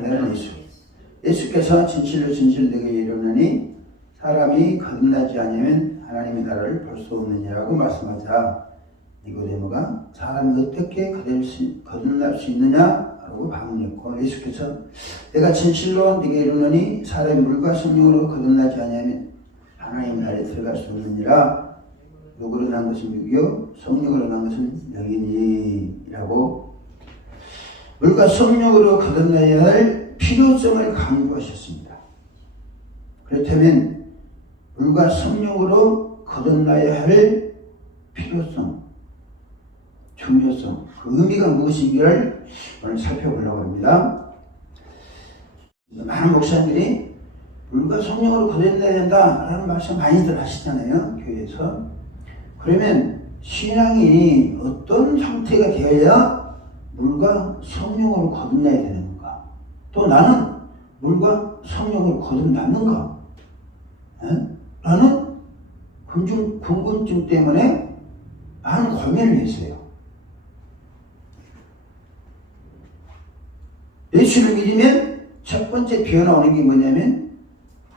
나는 예수. 예수께서 진실로 진실로 내게 이르노니 사람이 거듭나지 아니하면 하나님의 나라를 볼 수 없느니라고 말씀하자 니고데모가 사람이 어떻게 거듭날 수 있느냐 라고 반문했고, 예수께서 내가 진실로 네게 이르노니 사람이 물과 성령으로 거듭나지 아니하면 하나님의 나라에 들어갈 수 없느니라. 육으로 난 것은 육이요 성령으로 난 것은 영이니라고 물과 성령으로 거듭나야 할 필요성을 강조하셨습니다. 그렇다면 물과 성령으로 거듭나야 할 필요성, 중요성, 그 의미가 무엇인지를 오늘 살펴보려고 합니다. 많은 목사님들이 물과 성령으로 거듭나야 된다라는 말씀 많이들 하시잖아요, 교회에서. 그러면 신앙이 어떤 상태가 되어야 물과 성령으로 거듭나야 되는 건가? 또 나는 물과 성령으로 거듭났는가? 라는 궁금증 때문에 많은 고민을 했어요. 예수를 믿으면 첫 번째 배어나오는 게 뭐냐면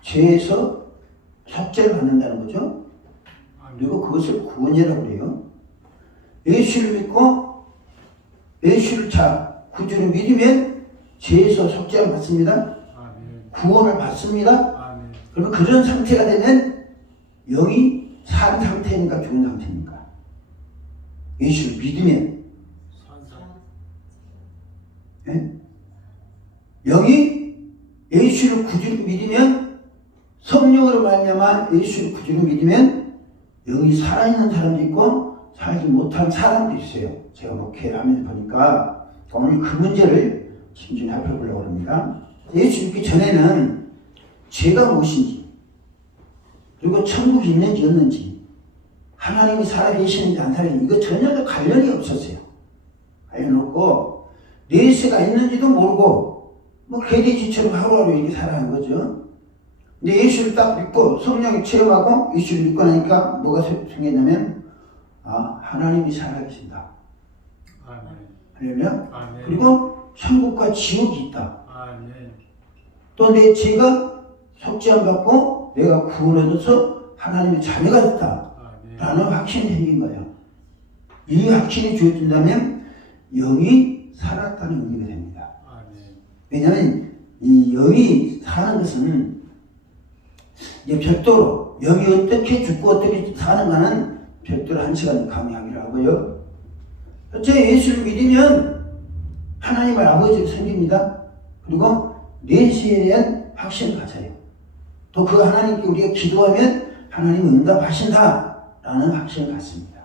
죄에서 속죄를 받는다는 거죠. 그리고 그것을 구원이라고 그래요. 예수를 믿고 예수를 구주를 믿으면 죄에서 속죄를 받습니다. 구원을 받습니다. 그러면 그런 상태가 되면 영이 산 상태입니까? 죽은 상태입니까? 예수를 믿으면 영이 예수를 구주로 믿으면, 성령으로 말미암아 예수를 구주로 믿으면 영이 살아있는 사람도 있고 살지 못한 사람도 있어요. 제가 목회하면서 보니까 오늘 그 문제를 신중히 살펴보려고 합니다. 예수 믿기 전에는 죄가 무엇인지, 그리고 천국이 있는지 없는지, 하나님이 살아계시는지 안 살아계시는지, 이거 전혀 관련이 없었어요. 관련 없고 내세가 있는지도 모르고 개돼지처럼 하루하루 이렇게 살아가는 거죠. 근데 예수를 딱 믿고 성령이 체험하고 예수를 믿고 나니까 뭐가 생겼냐면 하나님이 살아계신다. 할렐루야. 그리고 천국과 지옥이 있다. 또 내 죄가 속죄 안 받고 내가 구원받아서 하나님의 자녀가 됐다. 라는 확신이 생긴 거예요. 이 확신이 주어진다면 영이 살았다는 의미가 됩니다. 왜냐하면 이 영이 사는 것은 이제 별도로 영이 어떻게 죽고 어떻게 사는가는 별도로 한 시간 강의하기로 하고요. 첫째, 예수를 믿으면 하나님을 아버지로 섬깁니다. 그리고 내세에 대한 확신을 가져요. 또 그 하나님께 우리가 기도하면 하나님은 응답하신다라는 확신을 갖습니다.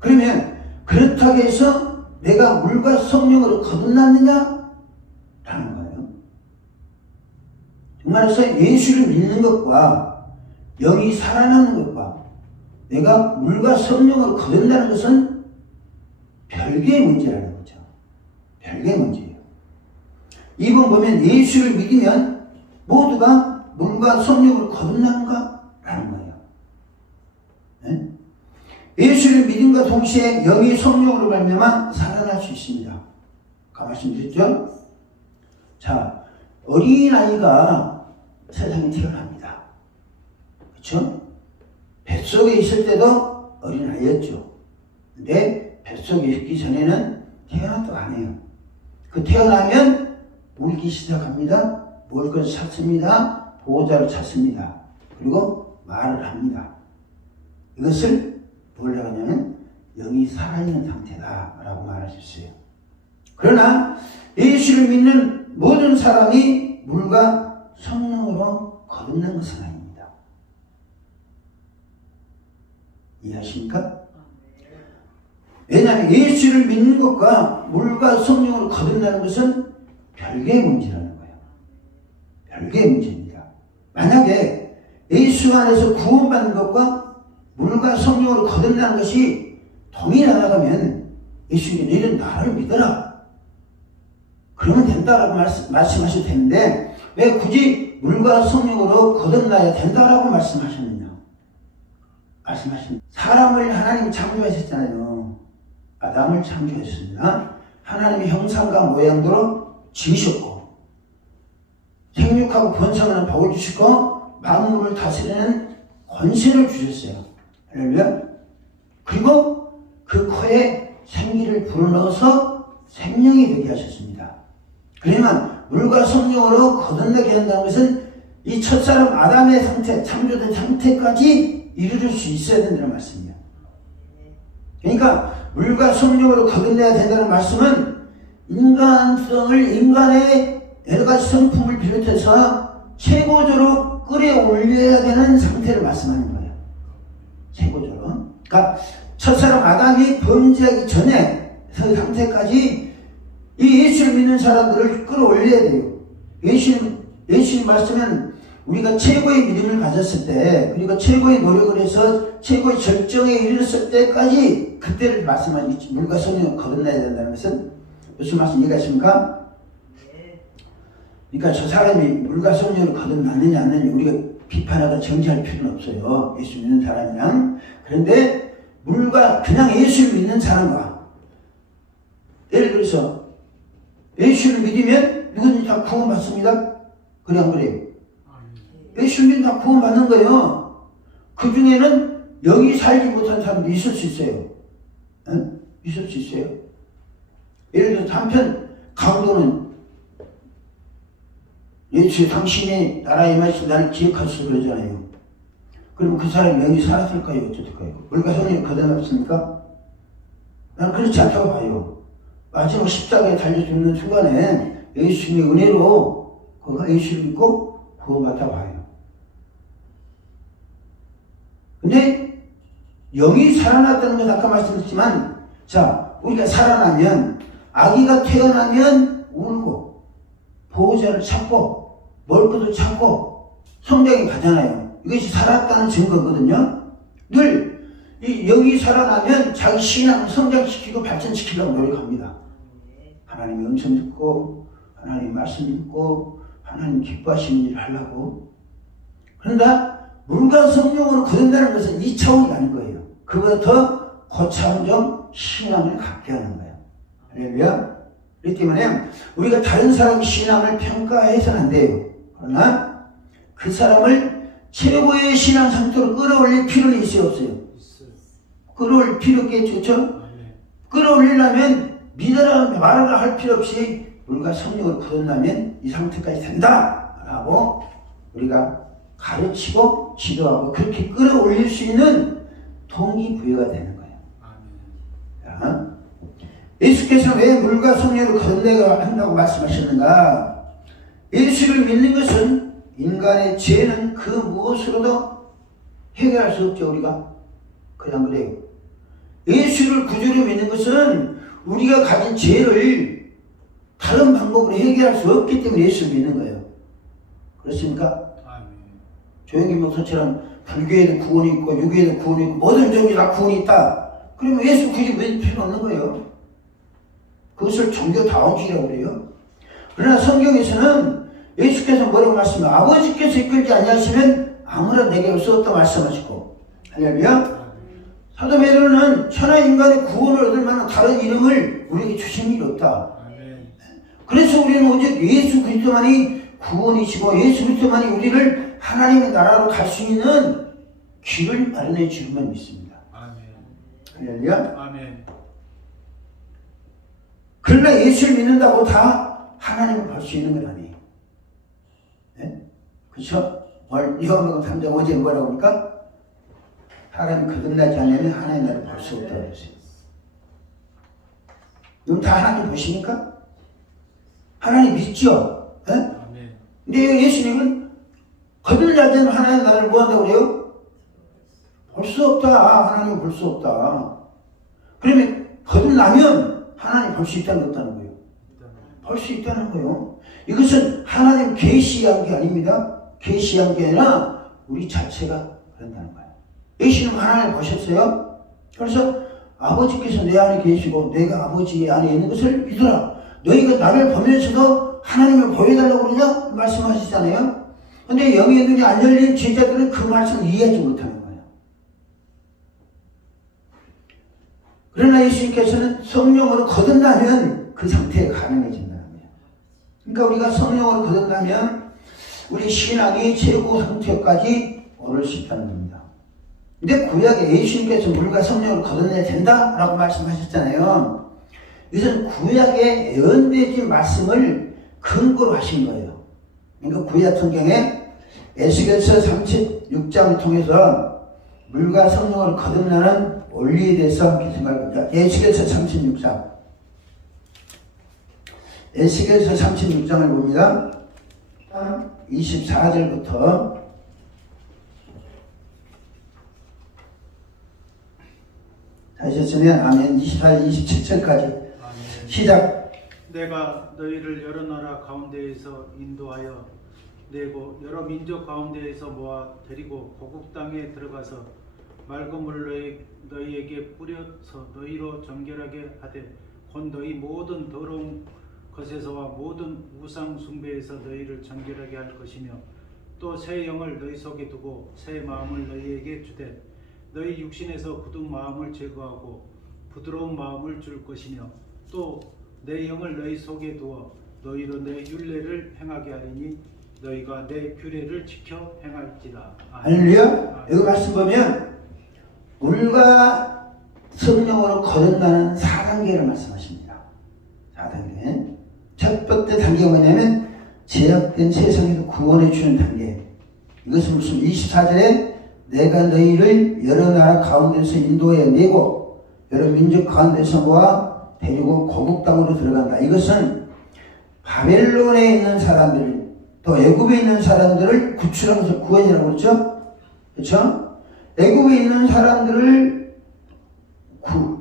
그러면 그렇다고 해서 내가 물과 성령으로 거듭났느냐? 라는 거예요. 정말로서 예수를 믿는 것과 영이 살아나는 것과 내가 물과 성령으로 거듭나는 것은 별개의 문제라는 거죠. 별개의 문제예요. 이번 보면 예수를 믿으면 모두가 물과 성령으로 거듭나는가? 라는 거예요. 네? 예수를 믿음과 동시에 영이 성령으로 말미암아 살아날 수 있습니다. 아까 말씀드렸죠? 자, 어린아이가 세상에 태어납니다. 그렇죠? 뱃속에 있을 때도 어린아이였죠. 근데 뱃속에 있기 전에는 태어났다고 안 해요. 그 태어나면 울기 시작합니다. 먹을 것을 찾습니다. 보호자를 찾습니다. 그리고 말을 합니다. 이것을 뭐라고 하냐면 영이 살아있는 상태다 라고 말할 수 있어요. 그러나 예수를 믿는 모든 사람이 물과 성령으로 거듭난 것은 아닙니다. 이해하십니까? 왜냐하면 예수를 믿는 것과 물과 성령으로 거듭나는 것은 별개의 문제라는 거예요. 별개의 문제입니다. 만약에 예수 안에서 구원받는 것과 물과 성령으로 거듭나는 것이 동일하다면 예수님이 너희는 나를 믿어라. 그러면 된다라고 말씀하실 텐데 왜 굳이 물과 성령으로 거듭나야 된다라고 말씀하셨느냐? 사람을 하나님이 창조하셨잖아요. 아담을 창조했습니다. 하나님의 형상과 모양대로 지으셨고 생육하고 번성하는 복을 주시고 만물을 다스리는 권세를 주셨어요. 할렐루야. 그리고 그 코에 생기를 불어넣어서 생명이 되게 하셨습니다. 그러면 물과 성령으로 거듭나게 한다는 것은 이 첫사람 아담의 상태, 창조된 상태까지 이루어질 수 있어야 된다는 말씀이에요. 그러니까 물과 성령으로 거듭나야 된다는 말씀은 인간의 여러 가지 성품을 비롯해서 최고조로 끌어올려야 되는 상태를 말씀하는 거예요. 최고조로. 그러니까 첫사람 아담이 범죄하기 전에 그 상태까지 이 예수를 믿는 사람들을 끌어올려야 돼요. 예수님 말씀은 우리가 최고의 믿음을 가졌을 때, 그리고 최고의 노력을 해서 최고의 절정에 이르렀을 때까지 그때를 말씀하는 물과 성령을 거듭나야 된다는 것은 무슨 말씀 이해가십니까? 그러니까 저 사람이 물과 성령을 거듭났느냐 안 났느냐 우리가 비판하다 정지할 필요는 없어요. 예수 믿는 사람이랑. 그런데 물과 그냥 예수를 믿는 사람과 예를 들어서 예수를 믿으면 누구든지 다 구원받습니다. 그래 안 그래요? 예수를 믿으면 다 구원받는 거예요. 그 중에는 여기 살지 못한 사람도 있을 수 있어요. 응? 있을 수 있어요. 예를 들어서 한편 강도는 예수 당신의 나라에 임하셔서 나를 기억하시고 그러잖아요. 그럼 그 사람이 영이 살았을까요? 어쩔까요? 물과 성령이 거듭났습니까? 나는 그렇지 않다고 봐요. 마지막 십자가에 달려 죽는 순간에 예수님의 은혜로 그가 예수를 믿고 구원받다 봐요. 근데 영이 살아났다는 건 아까 말씀드렸지만, 자, 우리가 살아나면 아기가 태어나면 울고 보호자를 찾고 먹을 것도 찾고 성장이 가잖아요. 이것이 살았다는 증거거든요. 늘 이 영이 살아나면 자기 신앙을 성장시키고 발전시키려고 노력합니다. 하나님의 음성 듣고 하나님의 말씀 듣고 하나님 기뻐하시는 일을 하려고. 그런가 물과 성령으로 거듭나는 것은 2차원이 아닌 거예요. 그보다 더 고차원적 신앙을 갖게 하는 거예요. 할렐루야. 그렇기 때문에 우리가 다른 사람 신앙을 평가해서는 안 돼요. 그러나 그 사람을 최고의 신앙 상태로 끌어올릴 필요는 있어요, 없어요? 끌어올릴 필요 없겠죠, 그렇죠? 끌어올리려면 믿으라 말하라 할 필요 없이 물과 성령을 거듭나면 이 상태까지 된다 라고 우리가 가르치고 지도하고 그렇게 끌어올릴 수 있는 동기부여가 되는 거예요. 자, 예수께서는 왜 물과 성령을 거듭내야 한다고 말씀하셨는가? 예수를 믿는 것은 인간의 죄는 그 무엇으로도 해결할 수 없죠. 우리가 그냥 그래요. 예수를 구주로 믿는 것은 우리가 가진 죄를 다른 방법으로 해결할 수 없기 때문에 예수를 믿는 거예요. 그렇습니까? 조영기 목사처럼 불교에도 구원이 있고 유교에도 구원이 있고 모든 종교 다 구원이 있다. 그러면 예수 구주 믿을 필요 없는 거예요. 그것을 종교다원주의라고 그래요. 그러나 성경에서는 예수께서 뭐라고 말씀해요? 아버지께서 이끌지 아니하시면 아무나 내게 올 수 없다 말씀하시고. 할렐루야. 사도 베드로는 천하 인간의 구원을 얻을 만한 다른 이름을 우리에게 주신 일이 없다. 그래서 우리는 오직 예수 그리스도만이 구원이시고 예수 그리스도만이 우리를 하나님의 나라로 갈 수 있는 길을 마련해 주기만 믿습니다. 할렐루야. 그러나 예수를 믿는다고 다 하나님을 볼 수 있는 건 아니에요. 네? 그렇죠? 요한복음 3장 5절에 뭐라고 합니까? 하나님이 거듭나지 않으면 하나님의 나라를 볼 수 없다고 그랬어요. 그럼 다 하나님 보십니까? 하나님 믿죠? 네? 근데 예수님은 거듭나지 않으면 하나님의 나라를 뭐 한다고 그래요? 볼 수 없다. 하나님을 볼 수 없다. 그러면 거듭나면 하나님 볼 수 있다는 게 없다는 거예요. 볼 수 있다는 거예요. 이것은 하나님 계시한 게 아닙니다. 계시한 게 아니라 우리 자체가 그런다는 거예요. 예수님 하나님 보셨어요? 그래서 아버지께서 내 안에 계시고 내가 아버지 안에 있는 것을 믿으라. 너희가 나를 보면서도 하나님을 보여달라고 그러냐? 말씀하시잖아요. 근데 영의 눈이 안 열린 제자들은 그 말씀을 이해하지 못하는 거예요. 그러나 예수님께서는 성령으로 거듭나면 그 상태가 가능해진다는 거예요. 그러니까 우리가 성령으로 거듭나면 우리 신앙이 최고 상태까지 오를 수 있다는 겁니다. 근데 구약에 예수님께서 물과 성령으로 거듭내야 된다라고 말씀하셨잖아요. 이것은 구약의 예언되어진 말씀을 근거로 하신 거예요. 그러니까 구약 성경에 에스겔서 36장을 통해서 물과 성령으로 거듭나는 원리에 대해서 함께 생각합니다. 에스겔서 36장. 에스겔서 36장을 봅니다. 24절부터 하셨으면 아멘. 24절 27절까지 시작. 내가 너희를 여러 나라 가운데에서 인도하여 내고 여러 민족 가운데에서 모아 데리고 고국 땅에 들어가서 맑은 물을 너희에게 뿌려서 너희로 정결하게 하되 곧 너희 모든 더러운 것에서와 모든 우상 숭배에서 너희를 정결하게 할 것이며 또 새 영을 너희 속에 두고 새 마음을 너희에게 주되 너희 육신에서 굳은 마음을 제거하고 부드러운 마음을 줄 것이며 또 내 영을 너희 속에 두어 너희로 내 율례를 행하게 하리니 너희가 내 규례를 지켜 행할지라. 할렐루야. 여기 말씀 보면 물과 성령으로 거듭나는 4단계를 말씀하십니다. 4단계. 첫 번째 단계가 뭐냐면 제약된 세상에서 구원해 주는 단계. 이것은 무슨 24절에 내가 너희를 여러 나라 가운데서 인도해 내고 여러 민족 가운데서 모아 데리고 고국 땅으로 들어간다. 이것은 바벨론에 있는 사람들 또 애굽에 있는 사람들을 구출하면서 구원이라고 그랬죠? 그렇죠? 애굽에 있는 사람들을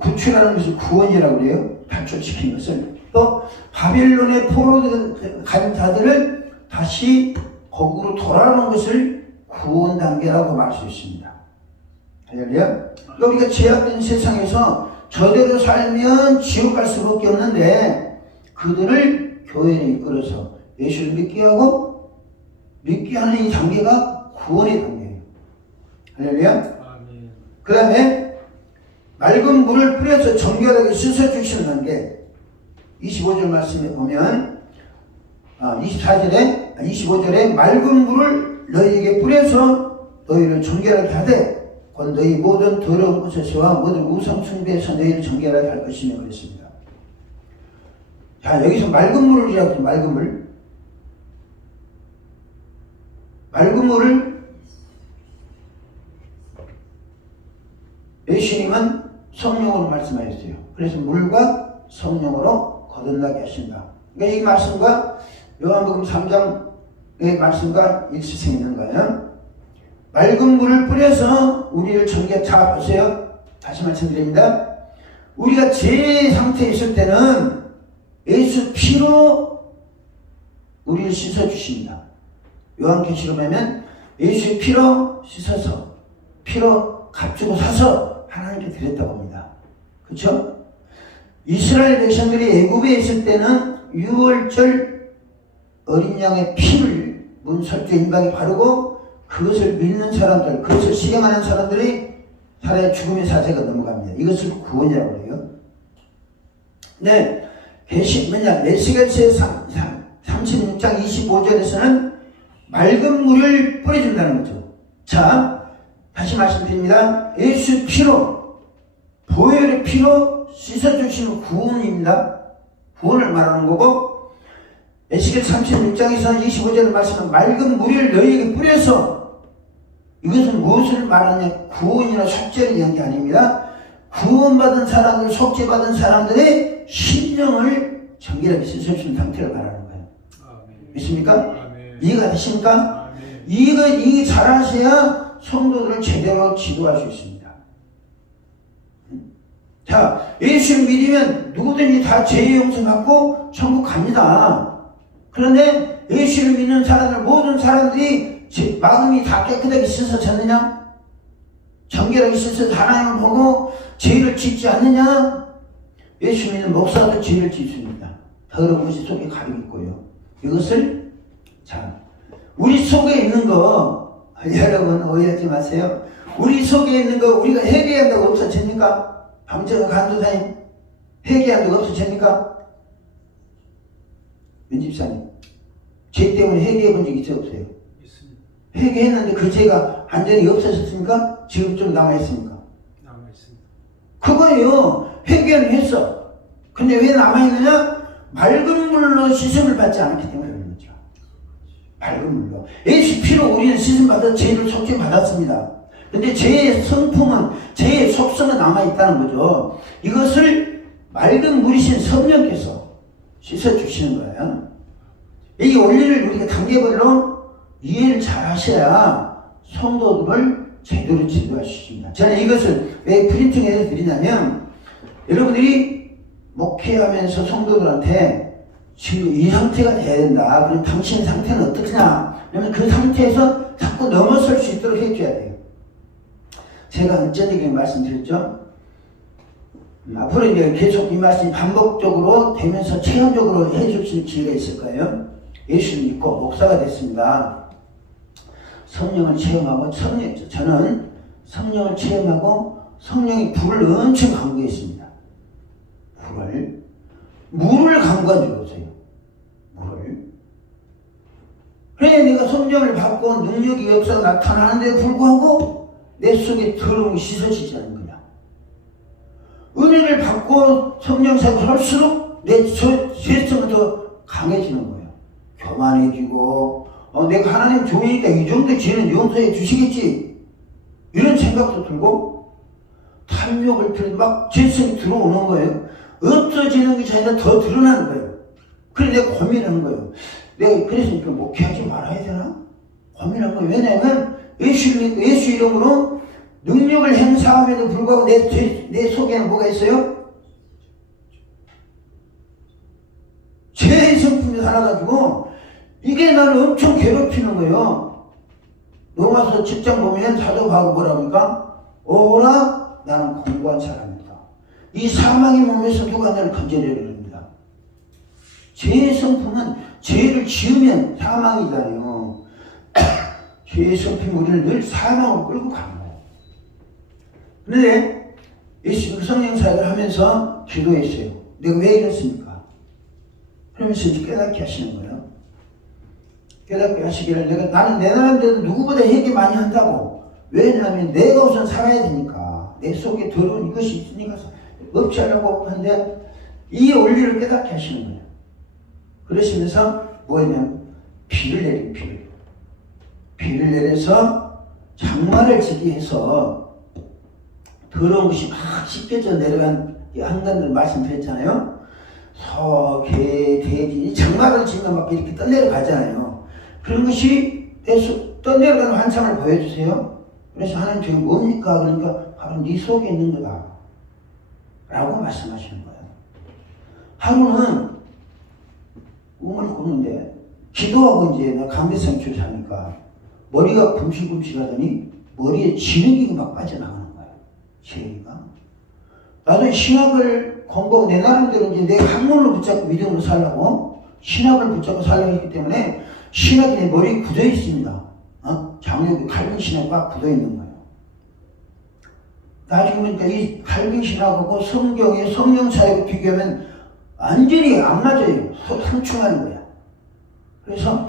구출하는 것을 구원이라고 그래요. 탈출시킨 것을. 또 바벨론의 포로 간 자들을 다시 거국으로 돌아오는 것을 구원 단계라고 말 수 있습니다. 할렐루야. 그러니까 우리가 제약된 세상에서 저대로 살면 지옥 갈 수밖에 없는데 그들을 교회에 이끌어서 예수를 믿게 하고 믿게 하는 이 단계가 구원의 단계예요. 할렐루야. 그 다음에 맑은 물을 뿌려서 정결하게 씻어주시는 단계. 25절 말씀에 보면 25절에 맑은 물을 너희에게 뿌려서 너희를 정결하게 하되 곧 너희 모든 더러운 것에서와 모든 우상 숭배에서 너희를 정결하게 할 것이며 그랬습니다. 자, 여기서 맑은 물이라고 해서 맑은 물. 맑은 물을 예수님은 성령으로 말씀하셨어요. 그래서 물과 성령으로 거듭나게 하신다. 그러니까 이 말씀과 요한복음 3장의 말씀과 일치성이 있는 거예요. 맑은 물을 뿌려서 우리를 정결. 자, 보세요. 다시 말씀드립니다. 우리가 제 상태에 있을 때는 예수 피로 우리를 씻어주십니다. 요한계시록 보면 예수의 피로 씻어서 피로 값주고 사서 하나님께 드렸다고 합니다. 그렇죠? 이스라엘 백성들이 애굽에 있을 때는 유월절 어린 양의 피를 문설주 임박에 바르고 그것을 믿는 사람들, 그것을 시행하는 사람들이 살아야 죽음의 사태가 넘어갑니다. 이것을 구원이라고 해요. 네, 에스겔서 36장 25절에서는 맑은 물을 뿌려준다는 거죠. 자, 다시 말씀드립니다. 예수 피로, 보혈의 피로 씻어주시는 구원입니다. 구원을 말하는 거고, 에스겔 36장에서 25절의 말씀은 맑은 물을 너희에게 뿌려서, 이것은 무엇을 말하냐? 구원이나 속죄를 얘기한 게 아닙니다. 구원받은 사람들, 속죄받은 사람들의 심령을 정결하게 씻어주는 상태를 말하는 거예요. 믿습니까? 이해가 되십니까? 이게 잘하셔야 성도들을 제대로 지도할 수 있습니다. 자, 예수를 믿으면 누구든지 다 죄의 용서 받고 천국 갑니다. 그런데 예수를 믿는 사람들, 모든 사람들이 마음이 다 깨끗하게 씻어졌느냐? 정결하게 씻어서 하나님을 보고 죄를 짓지 않느냐? 예수 믿는 목사도 죄를 짓습니다. 더러운 것이 속에 가득 있고요. 이것을, 자, 우리 속에 있는 거, 여러분 오해하지 마세요. 우리 속에 있는 거 우리가 회개한다고 없어집니까? 방정은 간도사님 회개한다고 없어집니까? 연집사님. 죄 때문에 회개해 본 적 있어요, 없어요? 있습니다. 회개했는데 그 죄가 완전히 없어졌습니까? 지금 좀 남아있습니까? 남아있습니다. 그거예요. 회개는 했어. 근데 왜 남아있느냐? 맑은 물로 씻음을 받지 않았기 때문에 그런 거죠. 맑은 물로. 예수 피로 우리는 씻음 받아 죄를 속죄 받았습니다. 근데 죄의 성품은, 죄의 속성은 남아있다는 거죠. 이것을 맑은 물이신 성령께서 씻어주시는 거예요. 이 원리를 우리가 단계별로 이해를 잘 하셔야 성도들을 제대로 지도할 수 있습니다. 저는 이것을 왜 프린팅해서 드리냐면, 여러분들이 목회하면서 성도들한테 지금 이 상태가 돼야 된다. 그럼 당신 상태는 어떻냐? 그러면 그 상태에서 자꾸 넘어설 수 있도록 해줘야 돼요. 제가 전적인 말씀드렸죠. 앞으로 이제 계속 이 말씀이 반복적으로 되면서 체험적으로 해줄 수 있는 기회가 있을 거예요. 예수를 믿고 목사가 됐습니다. 성령을 체험하고 저는 성령을 체험하고 성령의 불을 엄청 강구했습니다. 물을 강구한 줄 보세요. 물을. 그래 내가 성령을 받고 능력의 역사가 나타나는데 불구하고 내 속에 더러움이 씻어지지 않는 거냐. 은혜를 받고 성령 생활을 할수록 내 죄성은 더 강해지는 거예요. 교만해지고 내가 하나님 종이니까 이 정도 죄는 용서해 주시겠지 이런 생각도 들고 탐욕을 필요 막 죄성이 들어오는 거예요. 없어지는 것이 아니라 더 드러나는 거예요. 그래서 내가 고민하는 거예요. 내가 그래서 목회하지 말아야 되나? 고민한 거예요. 왜냐하면 예수 이름으로 능력을 행사함에도 불구하고 내 속에는 뭐가 있어요? 죄의 성품이 살아가지고 이게 나를 엄청 괴롭히는 거예요. 로마서 10장 보면 사도 바울이 뭐라 합니까? 오라 나는 공고한 사람이다. 이 사망의 몸에서 누가 나를 건져내려 합니다. 죄의 성품은 죄를 지으면 사망이잖아요. 죄의 성품이 우리를 늘 사망으로 끌고 가는 거예요. 그런데 예수 성령 사역을 하면서 기도했어요. 내가 왜 이랬습니까? 그러면서 이제 깨닫게 하시는 거예요. 깨닫게 하시기를 나는 내 나름대로 누구보다 얘기 많이 한다고. 왜냐하면 내가 우선 살아야 되니까. 내 속에 더러운 이것이 있으니까 없지 않으려고 하는데 이 원리를 깨닫게 하시는 거예요. 그러시면서 뭐냐면 비를 내린 비를 내려서 장마를 지게 해서 더러운 것이 막 씻겨져 내려간 이 한간들 말씀드렸잖아요. 소, 개, 돼지 장마를 지면 막 이렇게 떠내려가잖아요. 그런 것이 떠내려가는 환상을 보여주세요. 그래서 하나님 저게 뭡니까? 그러니까 바로 네 속에 있는 거다 라고 말씀하시는 거예요. 하루는 꿈을 꾸는데 기도하고 이제 나 감대성 교사니까 머리가 굶실굶실하더니 머리에 진흙이 막 빠져나가는 거예요. 진흙이가. 나도 신학을 공부하고 내 나름대로 이제 내 학문을 붙잡고 믿음으로 살라고 신학을 붙잡고 살려고 했기 때문에 신학이 내 머리에 굳어 있습니다. 장력이 칼빈 신학과 굳어 있는 거예요. 나중에 보니까 이 칼빈 신학하고 성경의 성령 사역을 비교하면 완전히 안 맞아요. 상충하는 거야. 그래서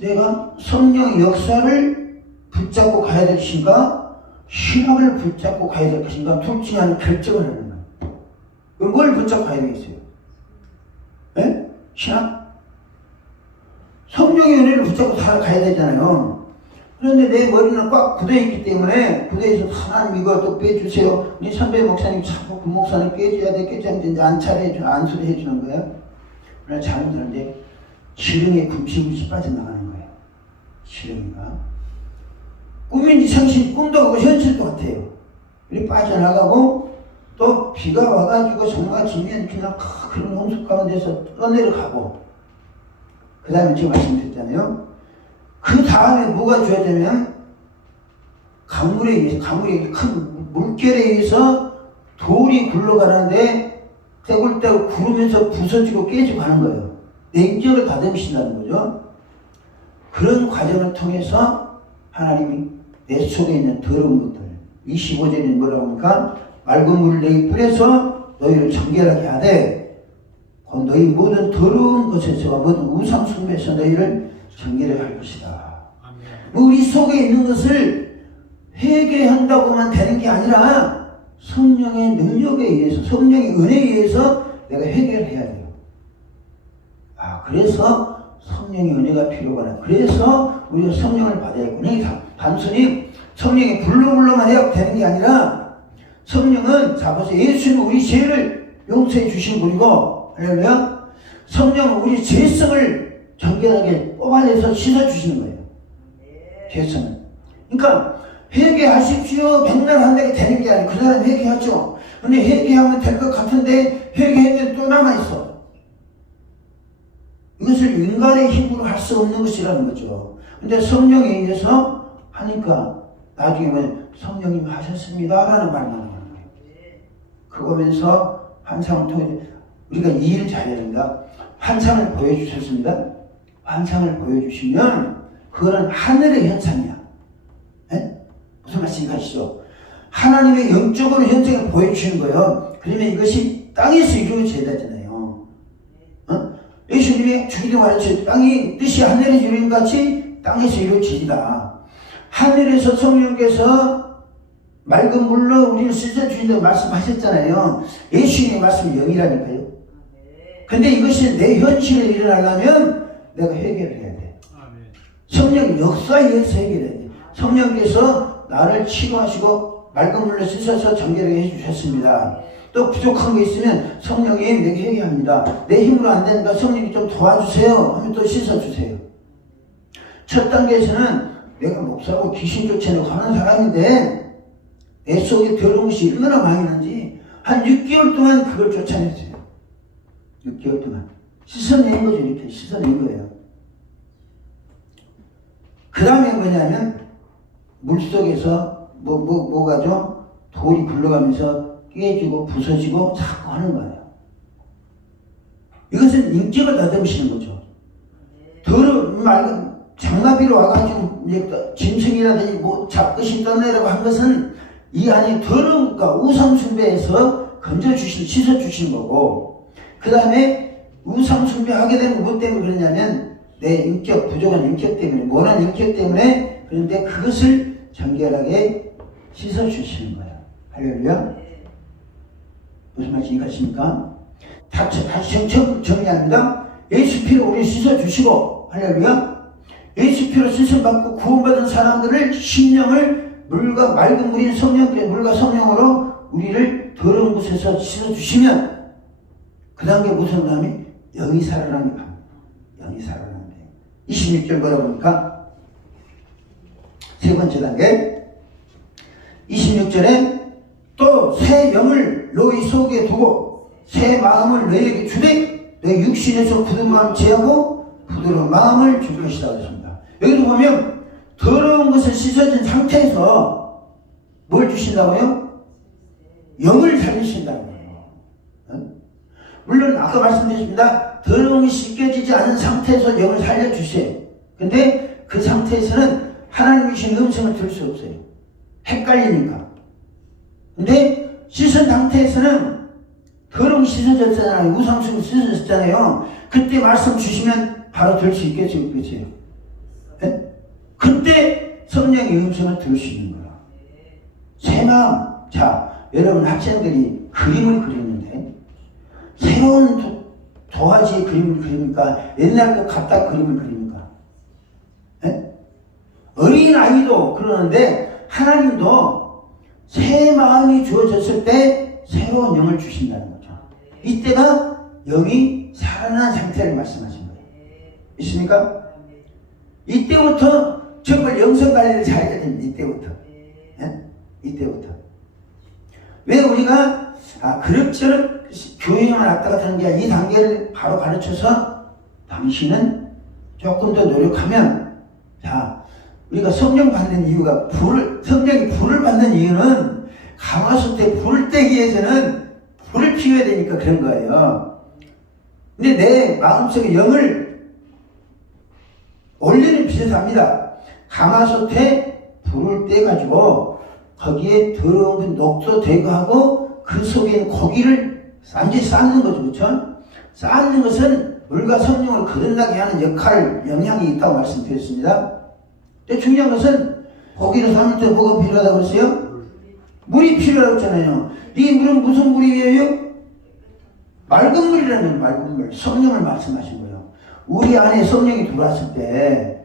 내가 성령 역사를 붙잡고 가야 될 것인가 신학을 붙잡고 가야 될 것인가 둘 중에 하나 결정을 하는 거예요. 그럼 뭘 붙잡고 가야 되겠어요? 네? 신학? 성령의 은혜를 붙잡고 살아가야 되잖아요. 그런데 내 머리는 꽉 굳어있기 때문에 굳어있어서 하나님 이거 빼주세요. 우리 선배 목사님 자꾸 그 목사님 빼줘야 돼 깨졌는데 안 차려해주는 안 소리해주는 거예요. 그날 잠이 드는데 지렁이에 굶신굶신 빠져나가는 거예요. 지렁이가 꿈인지 생신 꿈도 같고 현실도 같아요. 이렇게 빠져나가고 또 비가 와가지고 정말 지면 그냥 그런 홍수 가운데서 떠내려가고 그 다음에 지금 말씀드렸잖아요. 그 다음에 뭐가 줘야되면 강물에 의해서 큰 물결에 의해서 돌이 굴러가는데 떼굴떼굴 구르면서 부서지고 깨지고 가는 거예요. 냉정을 다듬으신다는 거죠. 그런 과정을 통해서 하나님이 내 속에 있는 더러운 것들 25절에는 뭐라고 합니까? 맑은 물을 내게 뿌려서 너희를 정결하게 하되 너희 모든 더러운 것에서와 모든 우상 숭배에서 너희를 정결하게 할 것이다. 우리 속에 있는 것을 회개한다고만 되는 게 아니라 성령의 능력에 의해서, 성령의 은혜에 의해서 내가 회개를 해야 돼요. 그래서 성령의 은혜가 필요하구나. 그래서 우리가 성령을 받아야겠구나. 단순히 성령의 불로만 해야 되는 게 아니라 성령은, 자 보세요. 예수님은 우리 죄를 용서해 주신 분이고, 할렐루야. 성령은 우리 죄성을 정결하게 뽑아내서 씻어주시는 거예요. 죄성을. 그러니까 회개하십시오. 맨날 한다게 되는 게 아니고 그 사람 회개하죠. 근데 회개하면 될 것 같은데 회개했는데 또 남아있어. 이것을 인간의 힘으로 할 수 없는 것이라는 거죠. 근데 성령에 의해서 하니까 나중에 성령님 하셨습니다 라는 말만 하는 거예요. 그거면서 환상을 통해 우리가 이 일을 잘해야 된다. 환상을 보여주셨습니다. 환상을 보여주시면 그거는 하늘의 현상이야. 에? 무슨 말씀인지 아시죠? 하나님의 영적으로 현상을 보여주시는 거예요. 그러면 이것이 땅에서 이루어져야 되잖아요. 예수님이 주기도 말했죠. 땅이 뜻이 하늘에서 이루어진 같이 땅에서 이루어지리다. 하늘에서 성령께서 맑은 물로 우리를 씻어주신다고 말씀하셨잖아요. 예수님의 말씀이 영이라니까요. 근데 이것이 내 현실에 일어나려면 내가 해결을 해야 돼. 성령 역사에 의해서 해결해야 돼. 성령께서 나를 치료하시고 맑은 물로 씻어서 정결하게 해주셨습니다. 또 부족한 게 있으면 성령이 내게 회개합니다. 내 힘으로 안 되니까 성령이 좀 도와주세요 하면 또 씻어주세요. 첫 단계에서는 내가 목사고 귀신 쫓아내고 하는 사람인데 내 속에 더러운 것이 얼마나 많이 있는지 한 6개월 동안 그걸 쫓아냈어요. 6개월 동안 씻어낸 거죠. 이렇게 씻어낸 거예요. 그 다음에 뭐냐면 물속에서 뭐가죠? 돌이 굴러가면서 깨지고 부서지고 자꾸 하는 거예요. 이것은 인격을 다듬으시는 거죠. 더러운 맑은 장나비로 와가지고 짐승이라든지 잡것이 떠내라고 한 것은 이 안에 더러운 것과 우상숭배에서 건져주시는, 씻어주시는 거고, 그 다음에 우상숭배하게 되면 뭐 때문에 그러냐면 내 인격, 부족한 인격 때문에, 모난 인격 때문에, 그런데 그것을 정결하게 씻어주시는 거예요. 할렐루야. 무슨 말인지 이해가십니까? 다시 정리합니다. 예수 피로 우리 씻어주시고, 할렐루야. 예수 피로 씻음받고 구원받은 사람들을 심령을 물과 맑은 물인 성령께 물과 성령으로 우리를 더러운 곳에서 씻어주시면 그 단계 무슨 다음에 영이 살아나는 게 영이 살아나는 게 26절 뭐라 보니까 세 번째 단계 26절에 또 새 영을 너희 속에 두고 새 마음을 너희에게 주되 너희 육신에서 굳은 마음 제하고 부드러운 마음을 줄 것이다 그랬습니다. 여기도 보면 더러운 것을 씻어진 상태에서 뭘 주신다고요? 영을 살리신다는 거예요. 물론 아까 말씀드렸습니다. 더러운 것이 씻겨지지 않은 상태에서 영을 살려주세요. 근데 그 상태에서는 하나님이 주신 음성을 들을 수 없어요. 헷갈리니까. 근데 씻은 상태에서는 더러운 것이 씻어졌잖아요. 우상숭이 씻어졌잖아요. 그때 말씀 주시면 바로 들을 수 있겠죠? 그렇죠? 네? 그때 성령의 음성을 들을 수 있는 거야. 새 마음. 자, 여러분 학생들이 그림을 그리는데 새로운 도화지의 그림을 그립니까? 옛날 것 갖다 그림을 그립니까? 네? 어린 아이도 그러는데 하나님도 새 마음이 주어졌을 때 새로운 영을 주신다는 거죠. 이때가 영이 살아난 상태를 말씀하신 거예요. 있습니까? 이때부터 정말 영성관리를 잘해야 됩니다. 이때부터. 네? 이때부터. 왜 우리가 그럭저럭 교회만 왔다 갔다 하는 게 아니라 이 단계를 바로 가르쳐서 당신은 조금 더 노력하면 자 우리가 성령 받는 이유가 성령이 불을 받는 이유는 가마솥에 불을 떼기 위해서는 불을 피워야 되니까 그런 거예요. 근데 내 마음속에 영을 원리는 비슷합니다. 가마솥에 불을 떼가지고 거기에 더러운 건 녹도 대고하고 그 속에 있는 고기를 완전히 삶는 거죠. 그렇죠? 쌓는 것은 물과 성령을 거듭나게 하는 영향이 있다고 말씀드렸습니다. 근데 중요한 것은 고기를 삶을 때 뭐가 필요하다고 그랬어요? 물이 필요하다고 했잖아요. 이 물은 무슨 물이에요? 맑은 물이라는 거예요. 맑은 물. 성령을 말씀하신 거예요. 우리 안에 성령이 들어왔을 때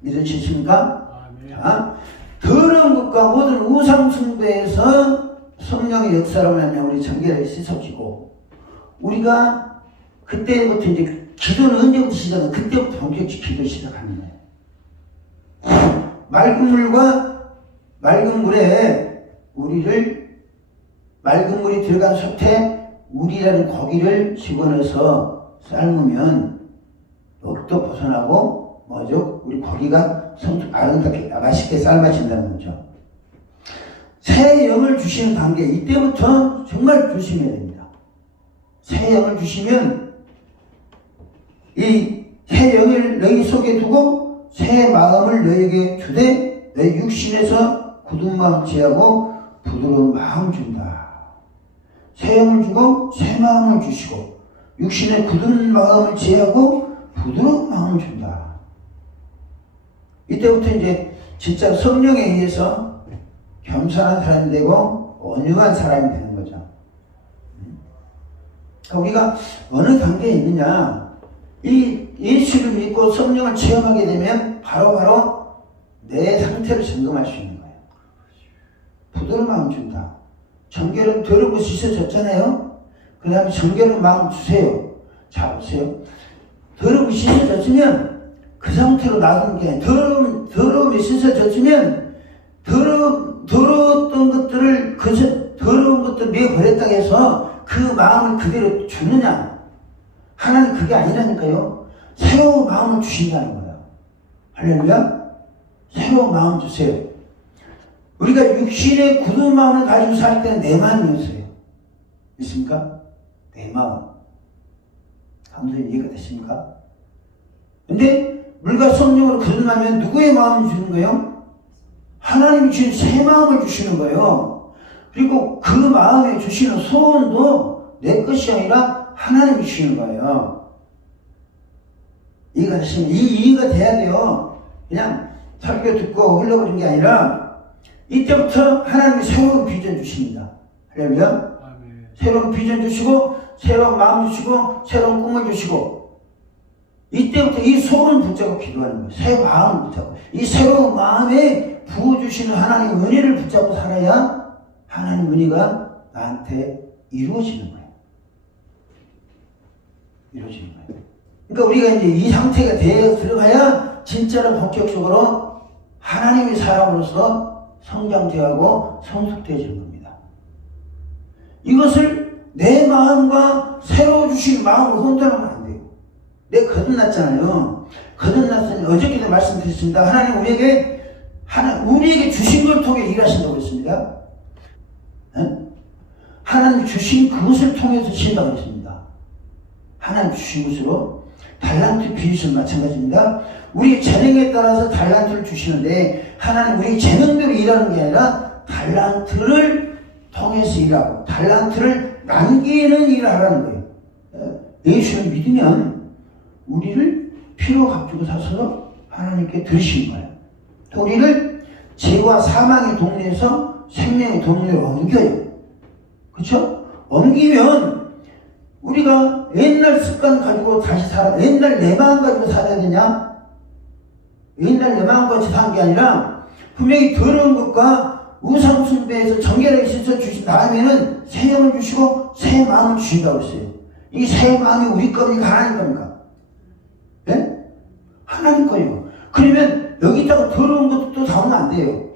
믿으시십니까? 자, 더러운 것과 모든 우상 숭배에서 성령의 역사로 하면 우리 정결하게 씻어지고, 우리가 그때부터 이제 기도는 언제부터 시작하면 그때부터 본격적으로 기도 시작하는 거예요. 맑은 물에 맑은 물이 들어간 솥에 우리라는 고기를 집어넣어서 삶으면 먹도 벗어나고 뭐죠? 우리 고기가 아름답게 맛있게 삶아진다는 거죠. 새 영을 주시는 단계, 이때부터 정말 조심해야 됩니다. 새 영을 주시면 이 새 영을 너희 속에 두고 새 마음을 너희에게 주되 너희 육신에서 굳은 마음을 제하고 부드러운 마음을 준다. 새 영을 주고 새 마음을 주시고 육신의 굳은 마음을 제하고 부드러운 마음을 준다. 이때부터 이제 진짜 성령에 의해서 겸손한 사람이 되고 온유한 사람이 되는 거죠. 그러니까 우리가 어느 단계에 있느냐, 이 예수를 믿고 성령을 체험하게 되면 바로바로 내 상태를 점검할 수 있는 거예요. 부드러운 마음을 준다. 정결은 더러운 것이 씻어졌잖아요. 그 다음에 정결한 마음을 주세요. 자, 보세요. 더러운 것이 씻어졌으면 그 상태로 놔두는 게, 더러움이 씻어졌으면 더러웠던 것들을, 더러운 것들을 내버렸다고 해서 그 마음을 그대로 주느냐? 하나님 그게 아니라니까요. 새로운 마음을 주신다는 거예요. 할렐루야? 새로운 마음 주세요. 우리가 육신의 굳은 마음을 가지고 살 때는 내 마음이었어요. 있습니까? 내 마음. 감독님 이해가 되십니까? 근데 물과 성령으로 거듭나면 누구의 마음을 주는 거예요? 하나님이 주신 새 마음을 주시는 거예요. 그리고 그 마음에 주시는 소원도 내 것이 아니라 하나님이 주시는 거예요. 이해가 되시면, 이해가 돼야 돼요. 그냥 설교 듣고 흘러버린 게 아니라 이때부터 하나님이 새로운 비전 주십니다. 할렐루야. 새로운 비전 주시고 새로운 마음 주시고 새로운 꿈을 주시고, 이때부터 이 소원을 붙잡고 기도하는 거예요. 새 마음을 붙잡고, 이 새로운 마음에 부어주시는 하나님의 은혜를 붙잡고 살아야 하나님의 은혜가 나한테 이루어지는 거예요. 이루어지는 거예요. 그러니까 우리가 이제 이 상태가 되어 들어가야 진짜로 본격적으로 하나님의 사람으로서 성장되고 성숙되어지는 겁니다. 이것을 내 마음과 새로 주신 마음으로 혼돈하면 안 돼요. 내가 거듭났잖아요. 거듭났으니 어저께도 말씀드렸습니다. 하나님 우리에게 주신 걸 통해 일하신다고 했습니다. 하나님 주신 그것을 통해서 신다고 했습니다. 하나님 주신 것으로 달란트 비유는 마찬가지입니다. 우리 재능에 따라서 달란트를 주시는데 하나님 우리 재능대로 일하는 게 아니라 달란트를 통해서 일하고 달란트를 남기는 일을 하라는 거예요. 예수를 믿으면 우리를 피로 값주고 사서 하나님께 드리신 거예요. 또 우리를 죄와 사망의 동네에서 생명의 동네로 옮겨요. 그렇죠? 옮기면 우리가 옛날 습관 가지고 다시 옛날 내 마음 가지고 살아야 되냐? 옛날 내 마음 같이 사는 게 아니라 분명히 더러운 것과 우상 숭배에서 정결하게 씻어 주신 다음에는 새 영을 주시고 새 마음을 주신다고 했어요. 이 새 마음이 우리 겁니까? 하나님 겁니까? 네? 하나님 거예요. 그러면 여기다가 더러운 것도 또 담으면 안 돼요.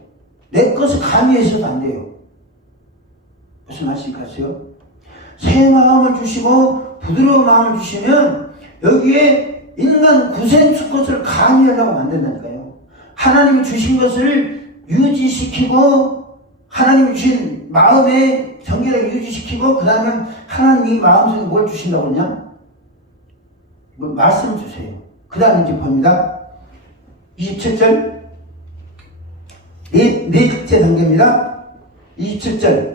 내 것을 가미해서도 안 돼요. 무슨 말씀인지 아세요? 새 마음을 주시고 부드러운 마음을 주시면 여기에 인간 구생 것을 가미하려고 만든다니까요. 하나님이 주신 것을 유지시키고 하나님이 주신 마음에 정결하게 유지시키고 그 다음에 하나님이 마음속에 뭘 주신다고 그러냐? 말씀을 주세요. 그 다음에 이제 봅니다. 27절 넷째 단계입니다. 27절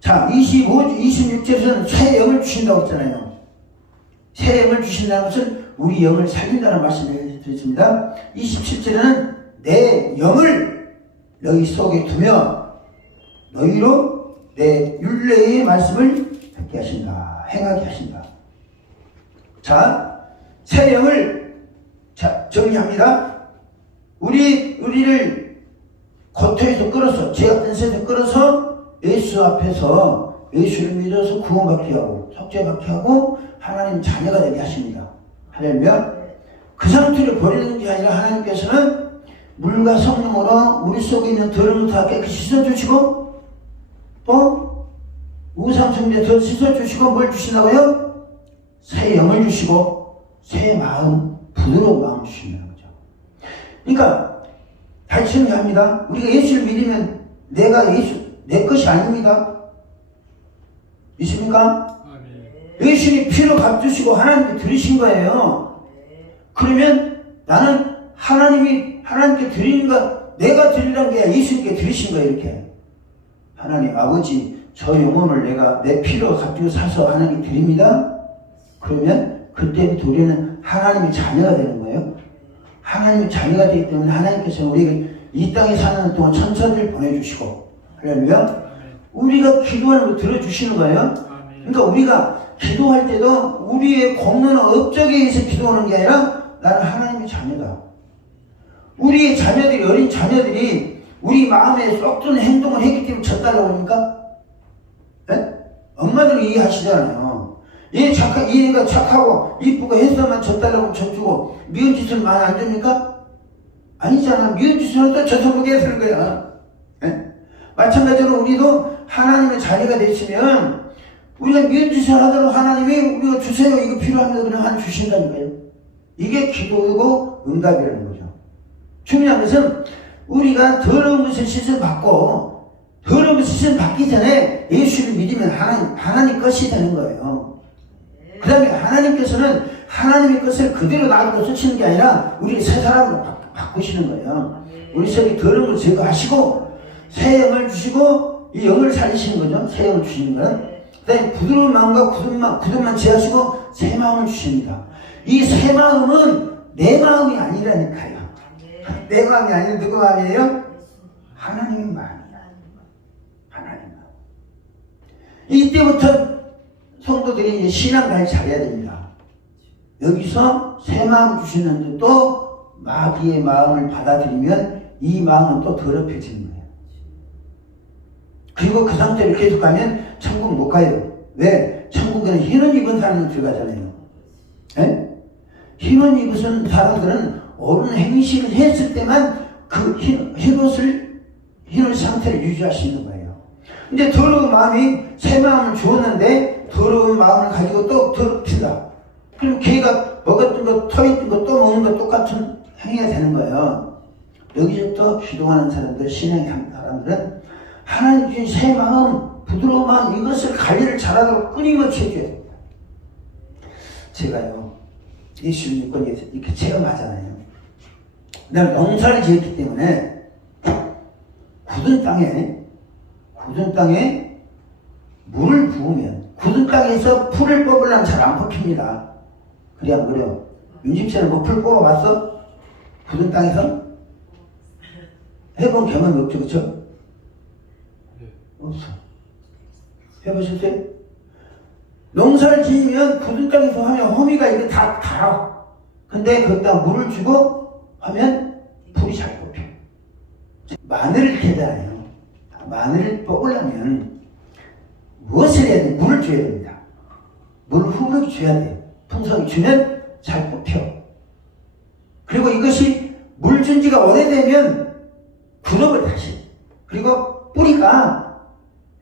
자, 26절에서는 새 영을 주신다고 했잖아요. 새 영을 주신다는 것은 우리 영을 살린다는 말씀을 드렸습니다. 27절에는 내 영을 너희 속에 두며 너희로 내 율례의 말씀을 듣게 하신다. 행하게 하신다. 자, 새 영을 정리합니다. 우리를 고토에서 끌어서, 죄악된 세상에서 끌어서 예수 앞에서 예수를 믿어서 구원받게 하고 속죄받게 하고 하나님 자녀가 되게 하십니다. 할렐루야. 그 상태를 버리는 게 아니라 하나님께서는 물과 성령으로 우리 속에 있는 더러움을 다 깨끗이 씻어주시고 또 우상숭배 더 씻어주시고 뭘 주신다고요? 새 영을 주시고 새 마음, 부드러운 마음을 주신다는 거죠. 그러니까 다시 정리합니다. 우리가 예수를 믿으면 내가 예수 내 것이 아닙니다. 믿습니까? 예수님이 피로 값주시고 하나님께 드리신 거예요. 그러면 나는 하나님께 드리는 거, 내가 드리는 게 예수님께 드리신 거예요. 이렇게 하나님 아버지 저 영혼을 내가 내 피로 값주고 사서 하나님께 드립니다. 그러면 그때부터 우리는 하나님의 자녀가 되는 거예요. 하나님의 자녀가 되기 때문에 하나님께서는 우리에게 이 땅에 사는 동안 천사들을 보내주시고, 할렐루야. 우리가 기도하는 거 들어주시는 거예요. 그러니까 우리가 기도할 때도 우리의 공로나 업적에 의해서 기도하는 게 아니라 나는 하나님의 자녀다. 우리의 자녀들이, 어린 자녀들이 우리 마음에 쏙 드는 행동을 했기 때문에 졌다고 합니까? 네? 엄마들은 이해하시잖아요. 얘가 착하고 이쁘고 해서만 졌다고 져주고 미운 짓을 많이 안 줍니까? 아니잖아. 미운 짓을 해도 져서 보게 해주는 거야. 네? 마찬가지로 우리도 하나님의 자녀가 되시면 우리가 미운 짓을 하더라도 하나님이 우리가 주세요. 이거 필요하면 그냥 하나 주신다니까요. 이게 기도이고 응답이라는 거죠. 중요한 것은 우리가 더러운 것을 씻어받고 더러운 것을 씻어받기 전에 예수를 믿으면 하나님 것이 되는 거예요. 그 다음에 하나님께서는 하나님의 것을 그대로 놔두고 쓰시는 게 아니라 우리를 새 사람으로 바꾸시는 거예요. 우리 속에 더러운 걸 제거하시고 새 영을 주시고 이 영을 살리시는 거죠. 새 영을 주시는 거는. 그 다음에 부드러운 마음과 굳은만 제하시고 새 마음을 주십니다. 이 새 마음은 내 마음이 아니라니까요. 내 마음이 아니라 누구 마음이에요? 하나님의 마음이야. 하나님 마음. 이때부터 성도들이 이제 신앙을 잘해야 됩니다. 여기서 새 마음 주시는데 또 마귀의 마음을 받아들이면 이 마음은 또 더럽혀지는 거예요. 그리고 그 상태로 계속 가면 천국 못 가요. 왜? 천국에는 흰옷 입은 사람이 들어가잖아요. 에? 흰옷 입은 사람들은 옳은 행실을 했을 때만 그 흰옷 상태를 유지할 수 있는 거예요. 근데 더러운 마음이 새 마음을 주었는데 더러운 마음을 가지고 또 더럽힌다. 그럼 걔가 먹었던 거, 터있던 거, 또 먹는 거 똑같은 행위가 되는 거예요. 여기서부터 기도하는 사람들, 신앙하는 사람들은 하나님 주신 새 마음, 부드러운 마음, 이것을 관리를 잘하도록 끊임없이 해줘야 됩니다. 제가요, 예수를 믿고 이렇게 체험하잖아요. 내가 농사를 지었기 때문에 굳은 땅에 물을 부으면 굳은 땅에서 풀을 뽑으려면 잘 안 뽑힙니다. 그래 안 그래요? 윤집사는 뭐 풀 뽑아봤어? 굳은 땅에서? 해본 경험이 없죠, 그쵸? 없어. 해보셨어요? 농사를 지으면 굳은 땅에서 하면 호미가 이거 다 달아. 근데 거기다 물을 주고 하면 풀이 잘 뽑혀. 마늘을 캐잖아요. 마늘을 뽑으려면 무엇을 해야 돼? 물을 줘야 됩니다. 물을 훅 줘야 돼. 풍성히 주면 잘 뽑혀. 그리고 이것이 물 준 지가 오래되면 굳어버려 다시. 그리고 뿌리가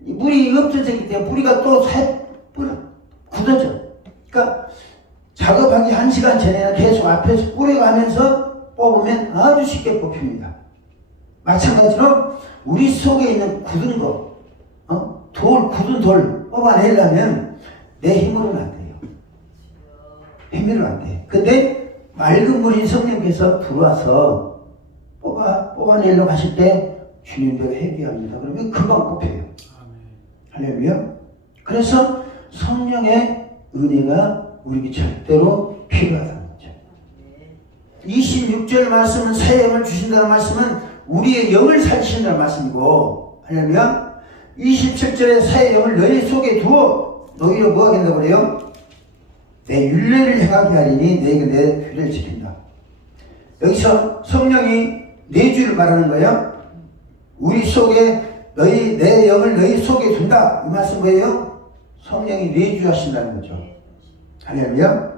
물이 없어지기 때문에 뿌리가 또 굳어져. 그러니까 작업하기 1시간 전에는 계속 앞에서 뿌려가면서 뽑으면 아주 쉽게 뽑힙니다. 마찬가지로 우리 속에 있는 굳은 거, 굳은 돌 뽑아내려면 내 힘으로는 안 돼요. 힘으로는 안 돼. 근데 맑은 물인 성령께서 들어와서 뽑아내려고 하실 때 주님께서 회개합니다. 그러면 금방 뽑혀요. 할렐루야. 그래서 성령의 은혜가 우리에게 절대로 필요하다는 거죠. 26절 말씀은 새 영을 주신다는 말씀은 우리의 영을 살리신다는 말씀이고, 하려면 27절에 새 영을 너희 속에 두어 너희로 뭐 하겠다고 그래요? 내 율례를 행하게 하리니 너희가 내 규례를 지킨다. 여기서 성령이 내주를 말하는 거예요. 우리 속에 내 영을 너희 속에 둔다. 이 말씀 뭐예요? 성령이 내주하신다는 거죠. 할렐루야.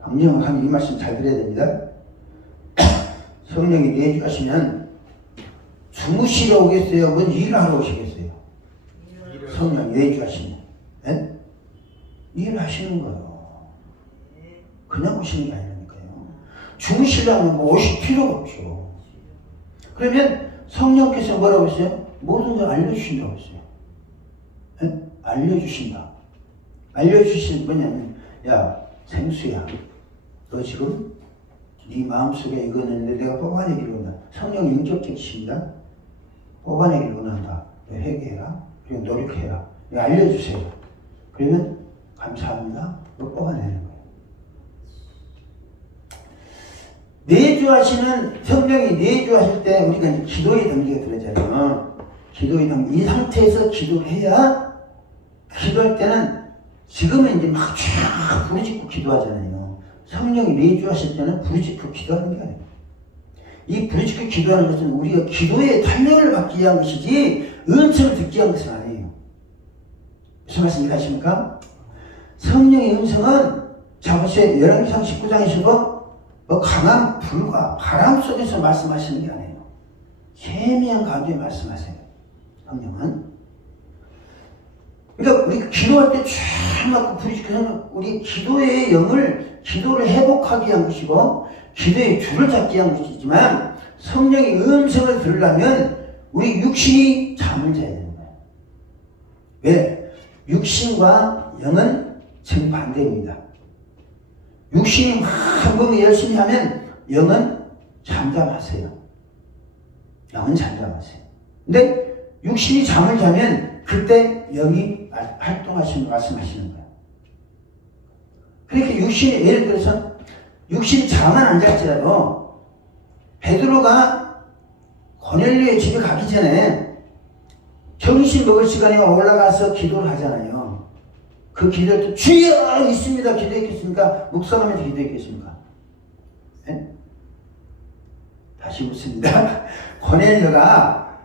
강력하면 이 말씀 잘 들어야 됩니다. 성령이 내주하시면 주무시러 오겠어요? 뭔 일을 하러 오시겠어요? 성령이 내주하시면. 네? 일을 하시는 거예요. 그냥 오시는 게 아니라니까요. 주무시려면 뭐 오실 필요가 없죠. 그러면 성령께서 뭐라고 했어요? 모든 걸 알려주신다고 했어요. 네? 알려주신다. 알려주신 뭐냐면, 야, 생수야, 너 지금 네 마음속에 이거는 내가 뽑아내기를 원한다. 성령 인격적이십니다. 뽑아내기를 원한다. 너 회개해라. 그리고 노력해라. 알려주세요. 그러면 감사합니다. 너 뽑아내는 거예요. 내주하시는, 성령이 내주하실 때 우리가 이제 기도의 단계가 들어잖아요. 기도의 단계. 이 상태에서 기도를 해야, 기도할 때는 지금은 이제 막 쫙 부르짖고 기도하잖아요. 성령이 내주하실 때는 부르짖고 기도하는 게 아니에요. 이 부르짖고 기도하는 것은 우리가 기도의 탄력을 받기 위한 것이지 음성을 듣기 위한 것은 아니에요. 무슨 말씀 이해하십니까? 성령의 음성은, 자 보세요. 열왕기상 19장에서도 강한 불과 바람 속에서 말씀하시는 게 아니에요. 세미한 가운데 말씀하세요. 성령은. 그러니까 우리 기도할 때 쫙 맞고 부딪히는 우리 기도의 영을, 기도를 회복하기 위한 것이고 기도의 줄을 잡기 위한 것이지만, 성령의 음성을 들으려면 우리 육신이 잠을 자야 되는 거예요. 왜? 육신과 영은 정반대입니다. 육신이 막 한번 열심히 하면 영은 잠잠하세요. 영은 잠잠하세요. 근데 육신이 잠을 자면 그때 영이 활동하시는, 말씀하시는 거예요. 그러니까 육신이, 예를 들어서 육신이 잠은 안 잘지라도 베드로가 고넬료의 집에 가기 전에 점심 먹을 시간에 올라가서 기도를 하잖아요. 그 기도할 때 주여 있습니다. 기도했겠습니까? 묵상하면서 기도했겠습니까? 네? 다시 묻습니다. 고넬료가,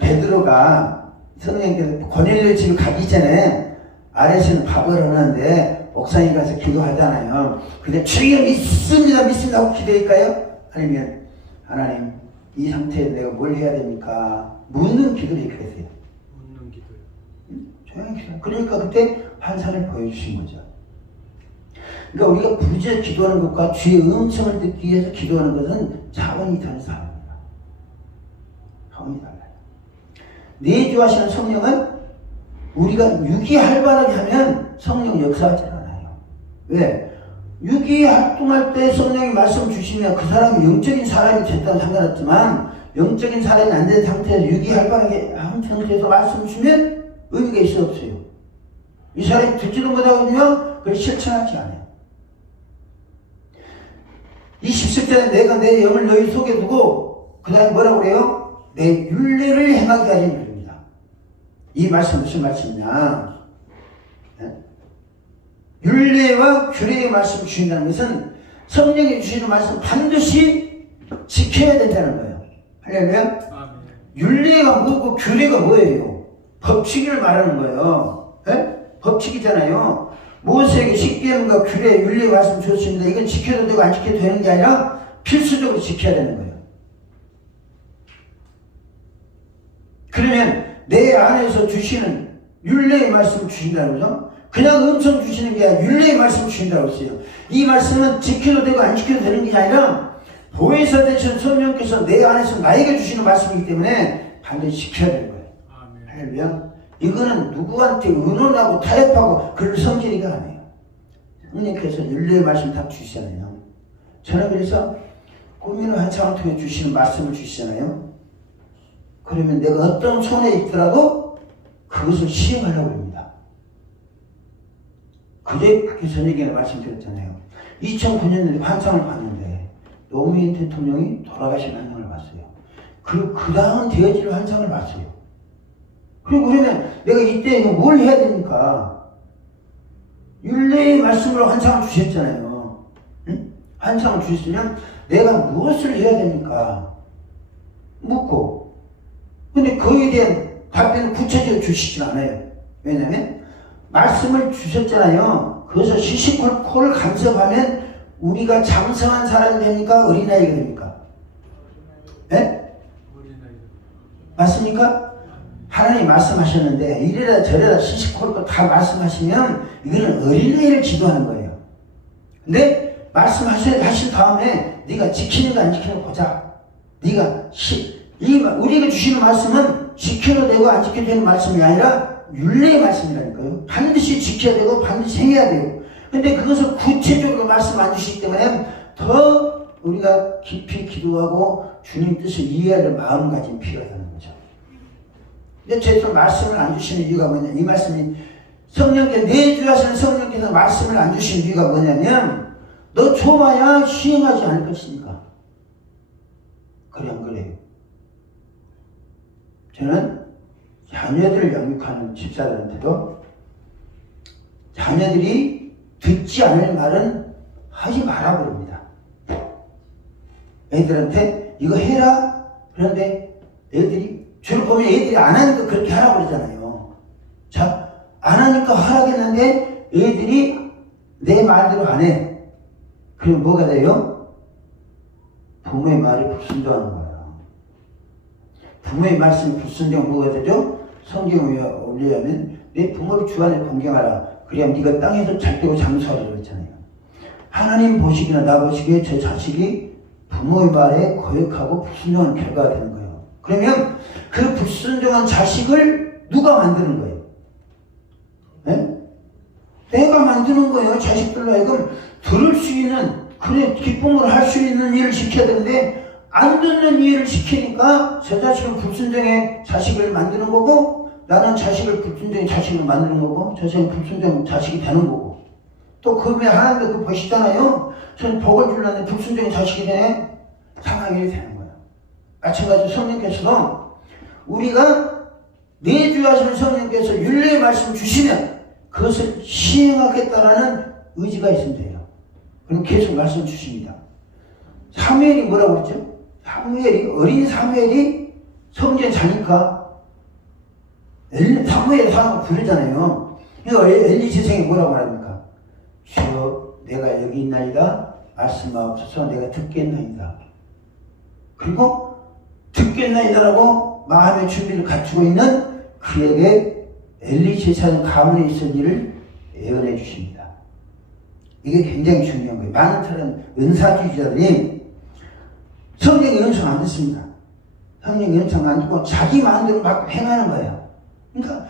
베드로가 성령께서 고넬료 집에 가기 전에 아래에서는 밥을 하는데 옥상에 가서 기도하잖아요. 근데 주여 믿습니다 하고 기도할까요? 아니면 하나님 이 상태에 내가 뭘 해야 됩니까? 묻는 기도를 했어요. 묻는 기도요. 조용히 기도. 그러니까 그때 환상을 보여주신 거죠. 그러니까 우리가 부르짖어 기도하는 것과 주의 음성을 듣기 위해서 기도하는 것은 차원이 다른 사람입니다. 차원이 달라요. 내주하시는 성령은 우리가 육이 활발하게 하면 성령 역사하지 않아요. 왜? 육이 활동할 때 성령이 말씀 주시면 그 사람이 영적인 사람이 됐다는 상관없지만, 영적인 사람이 안 된 상태에서 육이 활발하게 한 상태에서 말씀 주면 의미가 있어 없어요? 이 사람이 듣지도 못하거든요. 그걸 실천하지 않아요. 20절 내가 내 영을 너희 속에 두고 그 다음에 뭐라고 그래요? 내 율례를 행하게 하리니 그럽니다. 이 말씀 무슨 말씀이냐? 네? 율례와 규례의 말씀을 주신다는 것은 성령이 주시는 말씀 반드시 지켜야 된다는 거예요. 할렐루야? 율례가 뭐고 규례가 뭐예요? 법칙을 말하는 거예요. 네? 법칙이잖아요. 모세에게 십계명과 규례, 율례 말씀 주셨습니다. 이건 지켜도 되고 안 지켜도 되는 게 아니라 필수적으로 지켜야 되는 거예요. 그러면 내 안에서 주시는 율례의 말씀을 주신다는 거죠. 그냥 음성 주시는 게 아니라 율례의 말씀을 주신다고 했어요. 이 말씀은 지켜도 되고 안 지켜도 되는 게 아니라 보혜사 되신 성령께서 내 안에서 나에게 주시는 말씀이기 때문에 반드시 지켜야 되는 거예요. 할렐루야. 이거는 누구한테 의논하고 타협하고 그럴 성질이가 아니에요. 성령께서 율례의 말씀 다 주시잖아요. 저는 그래서 꾸미는 한창을 통해 주시는 말씀을 주시잖아요. 그러면 내가 어떤 손에 있더라도 그것을 시행하려고 합니다. 그제 그렇게 저녁에 말씀드렸잖아요. 2009년에 환상을 봤는데 노무현 대통령이 돌아가신 환상을 봤어요. 그리고 그 다음 되어질 환상을 봤어요. 그리고 그러면 내가 이때 뭘 해야 됩니까? 율례의 말씀으로 환상을 주셨잖아요. 응? 환상을 주셨으면 내가 무엇을 해야 됩니까? 묻고. 근데 그에 대한 답변을 구체적으로 주시지 않아요. 왜냐면 말씀을 주셨잖아요. 그래서 시시콜콜 간섭하면 우리가 장성한 사람이 됩니까? 어린아이가 됩니까? 네? 맞습니까? 하나님 말씀하셨는데 이래라 저래라 시시콜콜 다 말씀하시면 이거는 어린아이를 기도하는 거예요. 근데 말씀하신 다음에 네가 지키는가 안 지키는가 보자. 네가 우리가 주시는 말씀은 지켜도 되고 안 지켜도 되는 말씀이 아니라 율례의 말씀이라니까요. 반드시 지켜야 되고 반드시 행해야 돼요. 근데 그것을 구체적으로 말씀 안 주시기 때문에 더 우리가 깊이 기도하고 주님 뜻을 이해할 마음가짐이 필요하다는 거죠. 근데 제대로 말씀을 안 주시는 이유가 뭐냐? 이 말씀이 성령께서 내주하시는 성령께서 말씀을 안 주시는 이유가 뭐냐면 너 줘봐야 시행하지 않을 것이니까. 그래 안 그래요? 저는 자녀들을 양육하는 집사들한테도 자녀들이 듣지 않을 말은 하지 말아 버립니다. 애들한테 이거 해라. 그런데 애들이 주로 보면 애들이 안 하니까 그렇게 하라 그러잖아요. 자, 안 하니까 하라겠는데 애들이 내 말대로 안 해. 그럼 뭐가 돼요? 부모의 말에 불순종하는 거예요. 부모의 말씀에 불순종 뭐가 되죠? 성경에 올려야면 내 부모를 주 안에 공경하라. 그래야 네가 땅에서 잘되고 장수하라 그랬잖아요. 하나님 보시기나 나 보시기에 저 자식이 부모의 말에 거역하고 불순종한 결과가 되는 거예요. 그러면 그 불순종한 자식을 누가 만드는 거예요? 네? 내가 만드는 거예요. 자식들로 하여금 들을 수 있는 그래 기쁨으로 할 수 있는 일을 시켜야 되는데 안 듣는 일을 시키니까 저 자식은 불순종의 자식을 만드는 거고 나는 자식을 불순종의 자식을 만드는 거고 저 자식은 불순종 자식이 되는 거고 또 그 후에 하나님도 그 보시잖아요. 저는 복을 주려는데 불순종의 자식이 되네. 상하게 되는 거예요. 마찬가지로 성령께서도 우리가 내주하시는 성령께서 율례의 말씀 주시면 그것을 시행하겠다라는 의지가 있으면 돼요. 그럼 계속 말씀 주십니다. 사무엘이 뭐라고 그랬죠? 어린 사무엘이 성전 자니까 사무엘이 사람을 부르잖아요. 그러니까 엘리 세상에 뭐라고 말합니까? 주여 내가 여기 있나이다. 말씀하옵소서. 내가 듣겠나이다. 그리고 듣겠나이다라고 마음의 준비를 갖추고 있는 그에게 엘리 제사장 가문에 있을 일을 예언해 주십니다. 이게 굉장히 중요한 거예요. 많은 다른 은사주의자들이 성령의 은총 안 듣습니다. 성령의 은총 안 듣고 자기 마음대로 막 행하는 거예요. 그러니까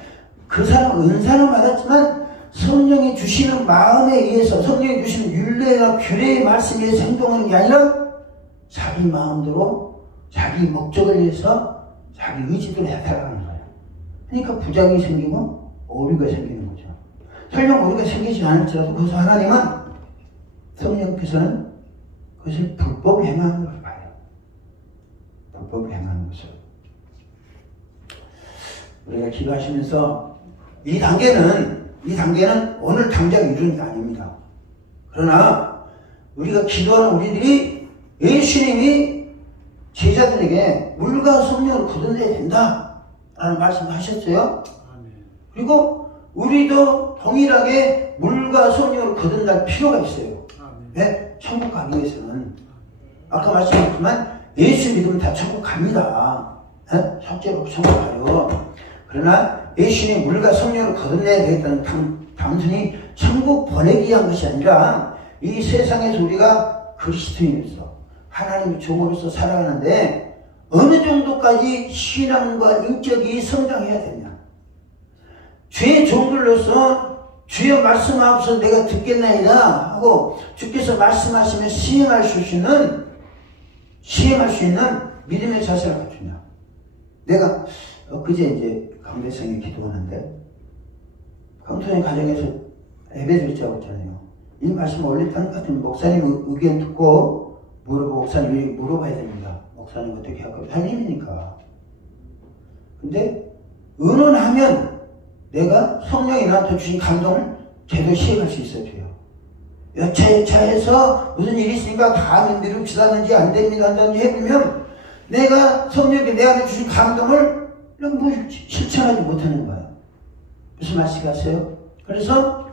그 사람은 은사는 받았지만 성령이 주시는 마음에 의해서 성령이 주시는 율례와 규례의 말씀에 의해서 행동하는 게 아니라 자기 마음대로 자기 목적을 위해서 자기 의지대로 해달라는 거예요. 그러니까 부작용이 생기고 오류가 생기는 거죠. 설령 오류가 생기지 않을지라도 그것을 하나님은 성령께서는 그것을 불법 행하는 걸 봐요. 불법 행하는 것을. 우리가 기도하시면서 이 단계는 오늘 당장 이루는 게 아닙니다. 그러나 우리가 기도하는 우리들이 예수님이 제자들에게 물과 성령을 거듭내야 된다 라는 말씀을 하셨어요. 그리고 우리도 동일하게 물과 성령을 거듭날 필요가 있어요. 왜? 천국 가기 위해서는 아까 말씀드렸지만 예수 믿으면 다 천국 갑니다. 첫째로 천국 가요. 그러나 예수님이 물과 성령을 거듭내야 되겠다는 단순히 천국 보내기 위한 것이 아니라 이 세상에서 우리가 그리스도인으로서 하나님의 종으로서 살아가는데 어느 정도까지 신앙과 인격이 성장해야 되냐. 주의 종들로서 주의 말씀하옵소서 내가 듣겠나이다 하고 주께서 말씀하시면 시행할 수 있는 믿음의 자세를 갖추냐. 내가 그제 이제 강대성에 기도하는데 강대성 가정에서 예배드리자고 했잖아요. 이 말씀 원래 딴 같은 목사님 의견 듣고 목사님이 물어봐야 됩니다. 목사님 어떻게 할 거예요? 하나님이니까. 근데 의논하면 내가 성령이 나한테 주신 감동을 제대로 시행할 수 있어야 돼요. 여차여차해서 무슨 일이 있으니까 다 미룹시다든지 안 됩니다 한다든지 해보면 내가 성령께 내 안에 주신 감동을 뭐 실천하지 못하는 거예요. 무슨 말씀이세요? 그래서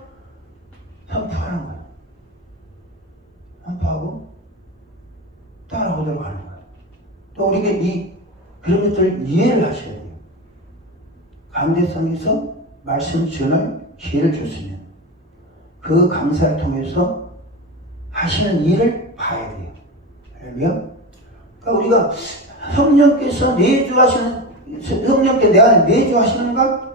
선포하는 거예요. 선포하고 따라오도록 하는 거예요. 또 우리가 그런 것들을 이해를 하셔야 돼요. 강대성에서 말씀 전할 기회를 줬으면 그 강사를 통해서 하시는 일을 봐야 돼요. 그러면 그러니까 우리가 성령께서 내주하시는 성령께 내 안에 내주하시는가?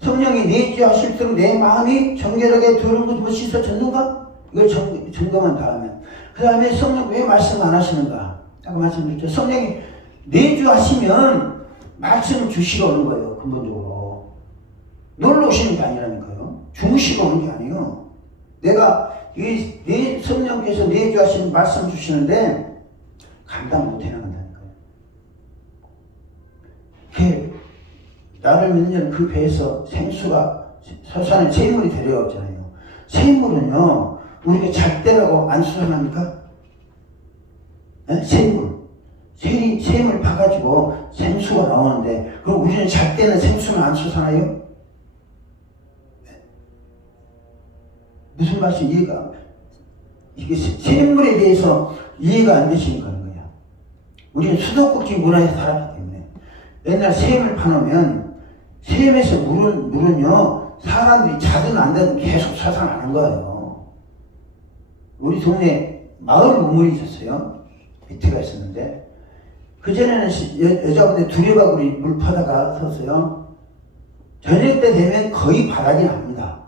성령이 내주하실 때 내 마음이 정결하게 들은 것부터 씻어졌는가? 이걸 점검한 다음에 그 다음에 성령 왜 말씀 안 하시는가? 아까 말씀드렸죠. 성령이 내주하시면 말씀을 주시러 오는 거예요. 근본적으로 놀러 오시는 게 아니라니까요. 주무시러 오는 게 아니에요. 내가 내 성령께서 내주하시는 말씀 주시는데 감당 못 해나간다니까요. 나를 믿는 그 배에서 생수가 서산에 샘물이 데려왔잖아요. 샘물은요 우리가 잘 때라고 안 수산합니까? 샘을 파가지고 생수가 나오는데 그럼 우리는 잘 때는 생수는 안 수산해요? 무슨 말씀 이해가 이게 샘물에 대해서 이해가 안 되시니까 그런 거야. 우리는 수도꼭지 문화에서 살았기 때문에 옛날 샘을 파놓으면 샘에서 물은요 사람들이 자든 안 되든 계속 사상하는 거예요. 우리 동네 마을 우물이 있었어요. 밑에가 있었는데 그전에는 여자분들 두레박으로 물 퍼다가 섰어요. 저녁 때 되면 거의 바닥이 납니다.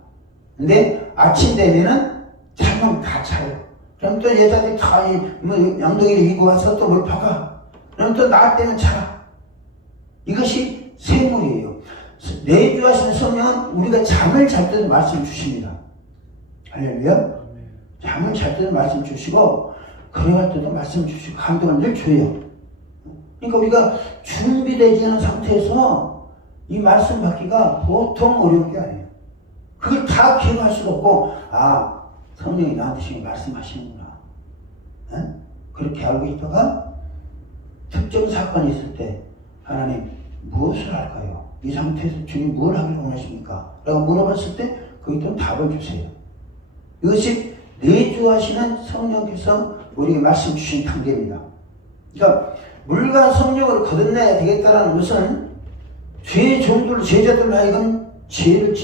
근데 아침 되면은 차면 다 차요. 그럼 또 여자들이 다 양동이를 이고 와서 또 물 퍼가. 그럼 또 낮 때면 차. 이것이 샘물이에요. 내주하시는 성령은 우리가 잠을 잘 때도 말씀 주십니다. 할렐루야. 잠을 잘 때도 말씀 주시고 걸어갈 때도 말씀 주시고 감동을 늘 줘요. 그러니까 우리가 준비되지 않은 상태에서 이 말씀 받기가 보통 어려운 게 아니에요. 그걸 다 기억할 수가 없고 성령이 나한테 지금 말씀하시는구나. 그렇게 알고 있다가 특정 사건이 있을 때 하나님 무엇을 할까요? 이 상태에서 주님 뭘 하기를 원하십니까? 라고 물어봤을 때 거기에 답을 주세요. 이것이 내주하시는 성령께서 우리에게 말씀 주신 단계입니다. 그러니까 물과 성령으로 거듭나야 되겠다는 것은 제자들로 하여금 죄를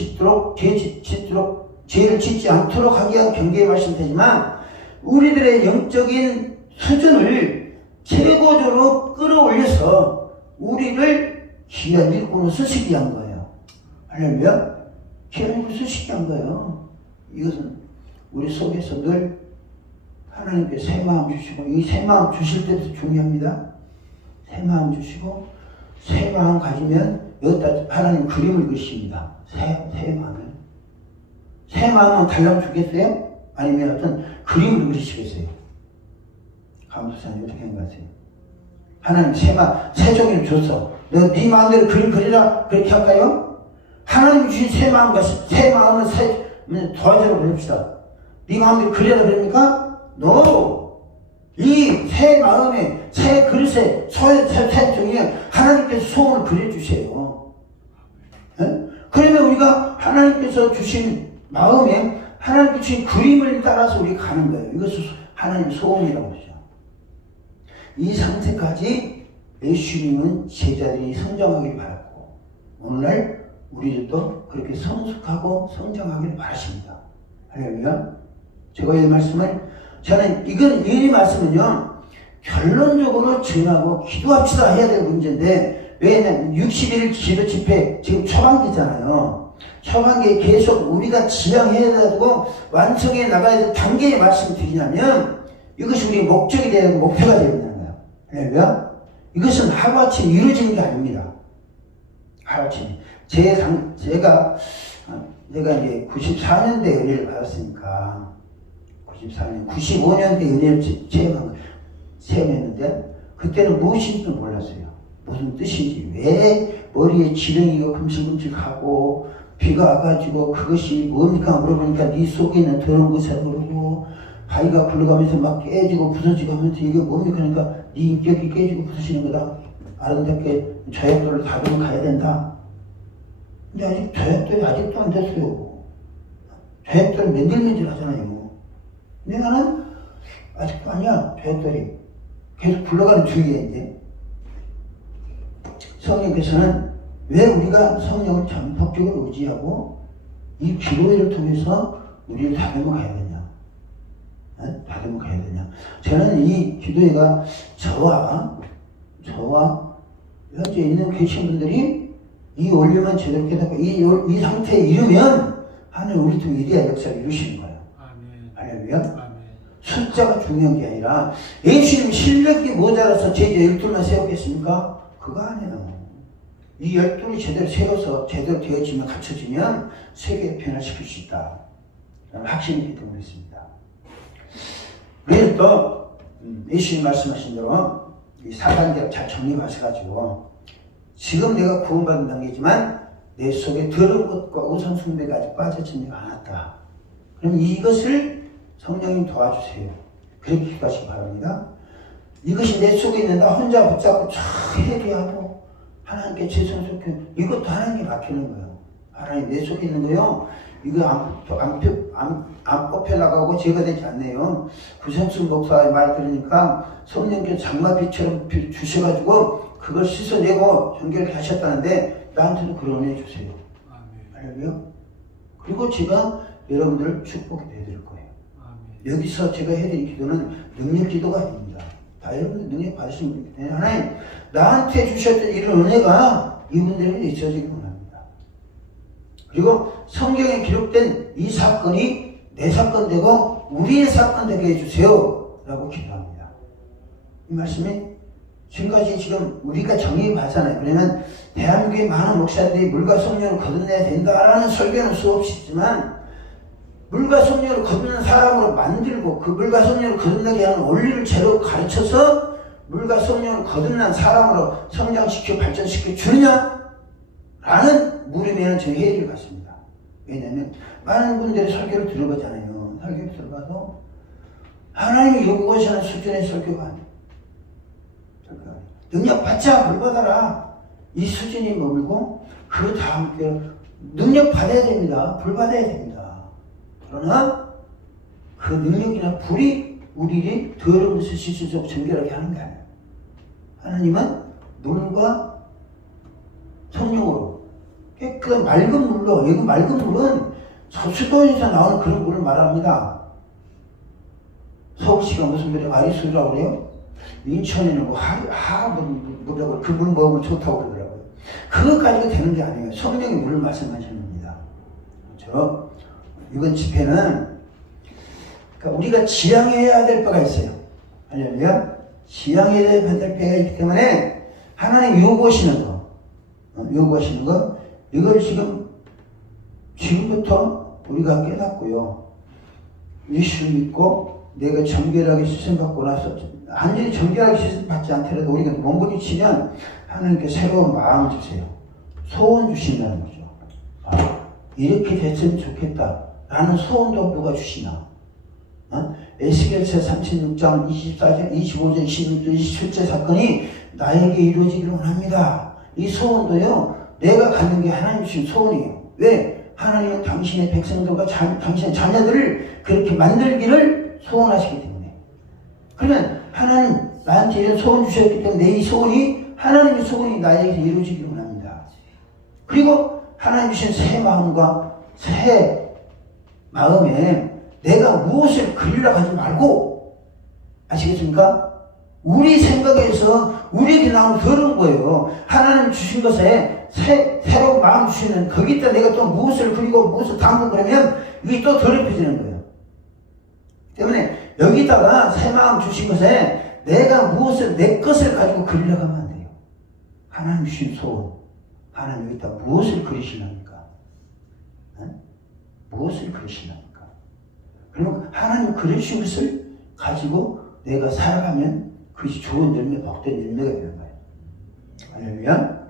짓지 않도록 하기 위한 경계의 말씀이지만 우리들의 영적인 수준을 최고조로 끌어올려서 우리를 귀한 일꾼으로 쓰시기 위한 거예요. 할렐루야. 귀한 일꾼으로 쓰시기 위한 거예요. 이것은 우리 속에서 늘 하나님께 새 마음 주시고 이 새 마음 주실 때도 중요합니다. 새 마음 주시고 새 마음 가지면 여기다 하나님 그림을 그리십니다. 새 마음을. 새 마음은 달라고 주겠어요? 아니면 어떤 그림을 그리시겠어요? 감독사님 어떻게 생각하세요? 하나님 새 종이를 줬어. 너 네 마음대로 그림 그리라 그렇게 할까요? 하나님 주신 새 마음과 새 마음을 도화제로 그립시다. 네 마음대로 그리라 그럽니까? No! 이 새 마음에 새 그릇에 새 종이에 하나님께서 소원을 그려주세요. 그러면 우리가 하나님께서 주신 마음에 하나님께서 주신 그림을 따라서 우리가 가는 거예요. 이것을 하나님의 소원이라고 하죠. 이 상태까지 예수님은 제자들이 성장하길 바랐고 오늘날 우리들도 그렇게 성숙하고 성장하길 바라십니다. 할렐루야. 제가 이 말씀을 저는 이 말씀은요 결론적으로 증하고 기도합시다 해야 될 문제인데 왜냐면 60일 기도 집회 지금 초반기잖아요. 초반기에 계속 우리가 지향해야 되고 완성해 나가야 될 단계의 말씀을 드리냐면 이것이 우리 목적이 되야 되고 목표가 되야 되는 거예요. 할렐루야. 이것은 하루아침에 이루어지는 게 아닙니다. 하루아침에. 제가 내가 이제 94년대 은혜를 받았으니까 94년, 95년대 은혜를 체험했는데 그때는 무엇인지도 몰랐어요. 무슨 뜻인지, 왜 머리에 지렁이가 금슬금슬하고 비가 와가지고 그것이 뭡니까 물어보니까 네 속에 있는 더러운 것을 모르고 바위가 굴러가면서 막 깨지고 부서지고 하면서 이게 뭡니까 그러니까 네 인격이 깨지고 부서지는 거다. 아름답게 저약돌을 다루면 가야 된다. 근데 아직 저약돌이 아직도 안 됐어요. 저약돌이 맨들맨들 하잖아요. 근데 나는 아직도 아니야. 저약돌이 계속 굴러가는 중이야 이제. 성령께서는 왜 우리가 성령을 전폭적으로 의지하고 이 기도회를 통해서 우리를 다듬어 가야 되냐? 다듬어 가야 되냐? 저는 이 기도회가 저와 현재 있는 계신 분들이 이 원리만 제대로 깨닫고 이 상태에 이르면 하나님 우리 통해 위대한 역사를 이루시는 거예요. 할렐루야. 숫자가 중요한 게 아니라 예수님 실력이 모자라서 제자 12만 세웠겠습니까? 그거 아니에요. 이 12이 제대로 세워서 제대로 되어지면 갖춰지면 세계에 변화시킬 수 있다. 라는 확신이 있기 때문에 있습니다. 그래서 또 예수님 말씀하신 대로 이 4단계를 잘 정립하셔가지고 지금 내가 구원받은 단계지만 내 속에 더러운 것과 우상숭배가 아직 빠져지지가 않았다. 그럼 이것을 성령님 도와주세요. 그렇게 기도하시기 바랍니다. 이것이 내 속에 있는 나 혼자 붙잡고 쫙 회개하고 하나님께 죄송스럽게 이것도 하나님께 맡기는 거예요. 하나님 내 속에 있는 거요. 이거 안 뽑혀나가고 제가 되지 않네요. 구성순 목사의 말 들으니까 성령께서 장마비처럼 주셔가지고 그걸 씻어내고 연결을 하셨다는데 나한테도 그런 은혜 주세요. 할렐루야. 그리고 제가 여러분들을 축복해 드릴 거예요. 여기서 제가 해드릴 기도는 능력 기도가 아닙니다. 다 여러분들 능력 받으신 분이기 때문에 하나님 나한테 주셨던 이런 은혜가 이분들에게 있어지길 원합니다. 그리고 성경에 기록된 이 사건이 내 사건 되고 우리의 사건 되게 해주세요 라고 기도합니다. 이 말씀이 지금까지 지금 우리가 정의하잖아요. 그러면 대한민국의 많은 목사들이 물과 성령을 거듭내야 된다라는 설교는 수없이 있지만 물과 성령을 거듭난 사람으로 만들고 그 물과 성령을 거듭나게 하는 원리를 제대로 가르쳐서 물과 성령을 거듭난 사람으로 성장시켜 발전시켜 주느냐? 라는 물음에는 저희 회의를 갖습니다. 왜냐하면 많은 분들이 설교를 들어보잖아요. 설교를 들어봐도 하나님이 요구하시는 수준의 설교가 아니에요. 능력 받자 불받아라 이 수준이 머물고 그 다음 능력 받아야 됩니다. 불 받아야 됩니다. 그러나 그 능력이나 불이 우리를 더러운 것을 씻어주고 정결하게 하는 게 아니에요. 하나님은 물과 성령으로 깨끗한 맑은 물로, 이거 맑은 물은 수도에서 나오는 그런 물을 말합니다. 서울시가 무슨 물에 아리수라고 그래요? 인천에는 뭐라고 그 물 먹으면 좋다고 그러더라고요. 그것까지가 되는 게 아니에요. 성령의 물을 말씀하시는 겁니다. 그렇죠? 이번 집회는 그러니까 우리가 지향해야 될 바가 있어요. 할렐루야. 지향해야 될 바가 있기 때문에 하나님 요구하시는 거 이걸 지금부터 우리가 깨닫고요. 예수를 믿고 내가 정결하게 시선받고 나서 완전히 정결하게 시선받지 않더라도 우리가 몸부림치면 하나님께 새로운 마음을 주세요. 소원 주신다는 거죠. 이렇게 됐으면 좋겠다 라는 소원도 누가 주시나? 에스겔서 36장 24절 25절 26절 27절 사건이 나에게 이루어지기를 원합니다. 이 소원도요 내가 갖는 게 하나님 주신 소원이에요. 왜? 하나님은 당신의 백성들과 당신의 자녀들을 그렇게 만들기를 소원하시기 때문에. 그러면 하나님 나한테 이런 소원 주셨기 때문에 내 이 소원이 하나님의 소원이 나에게 이루어지기를 원합니다. 그리고 하나님 주신 새 마음과 새 마음에 내가 무엇을 그리려고 하지 말고 아시겠습니까? 우리 생각에서 우리에게 나오는 더러운 거예요. 하나님 주신 것에 새로운 마음 주시는 거기다 내가 또 무엇을 그리고 무엇을 담고 그러면 이게 또 더럽혀지는 거예요. 때문에 여기다가 새 마음 주신 것에 내가 무엇을 내 것을 가지고 그리려고 하면 안 돼요. 하나님 주신 소원 하나님 여기다 무엇을 그리시렵니까? 무엇을 그러시나니까? 그러면 하나님 그러신 것을 가지고 내가 살아가면 그것이 좋은 열매, 복된 열매가 되는 거예요. 할렐루야.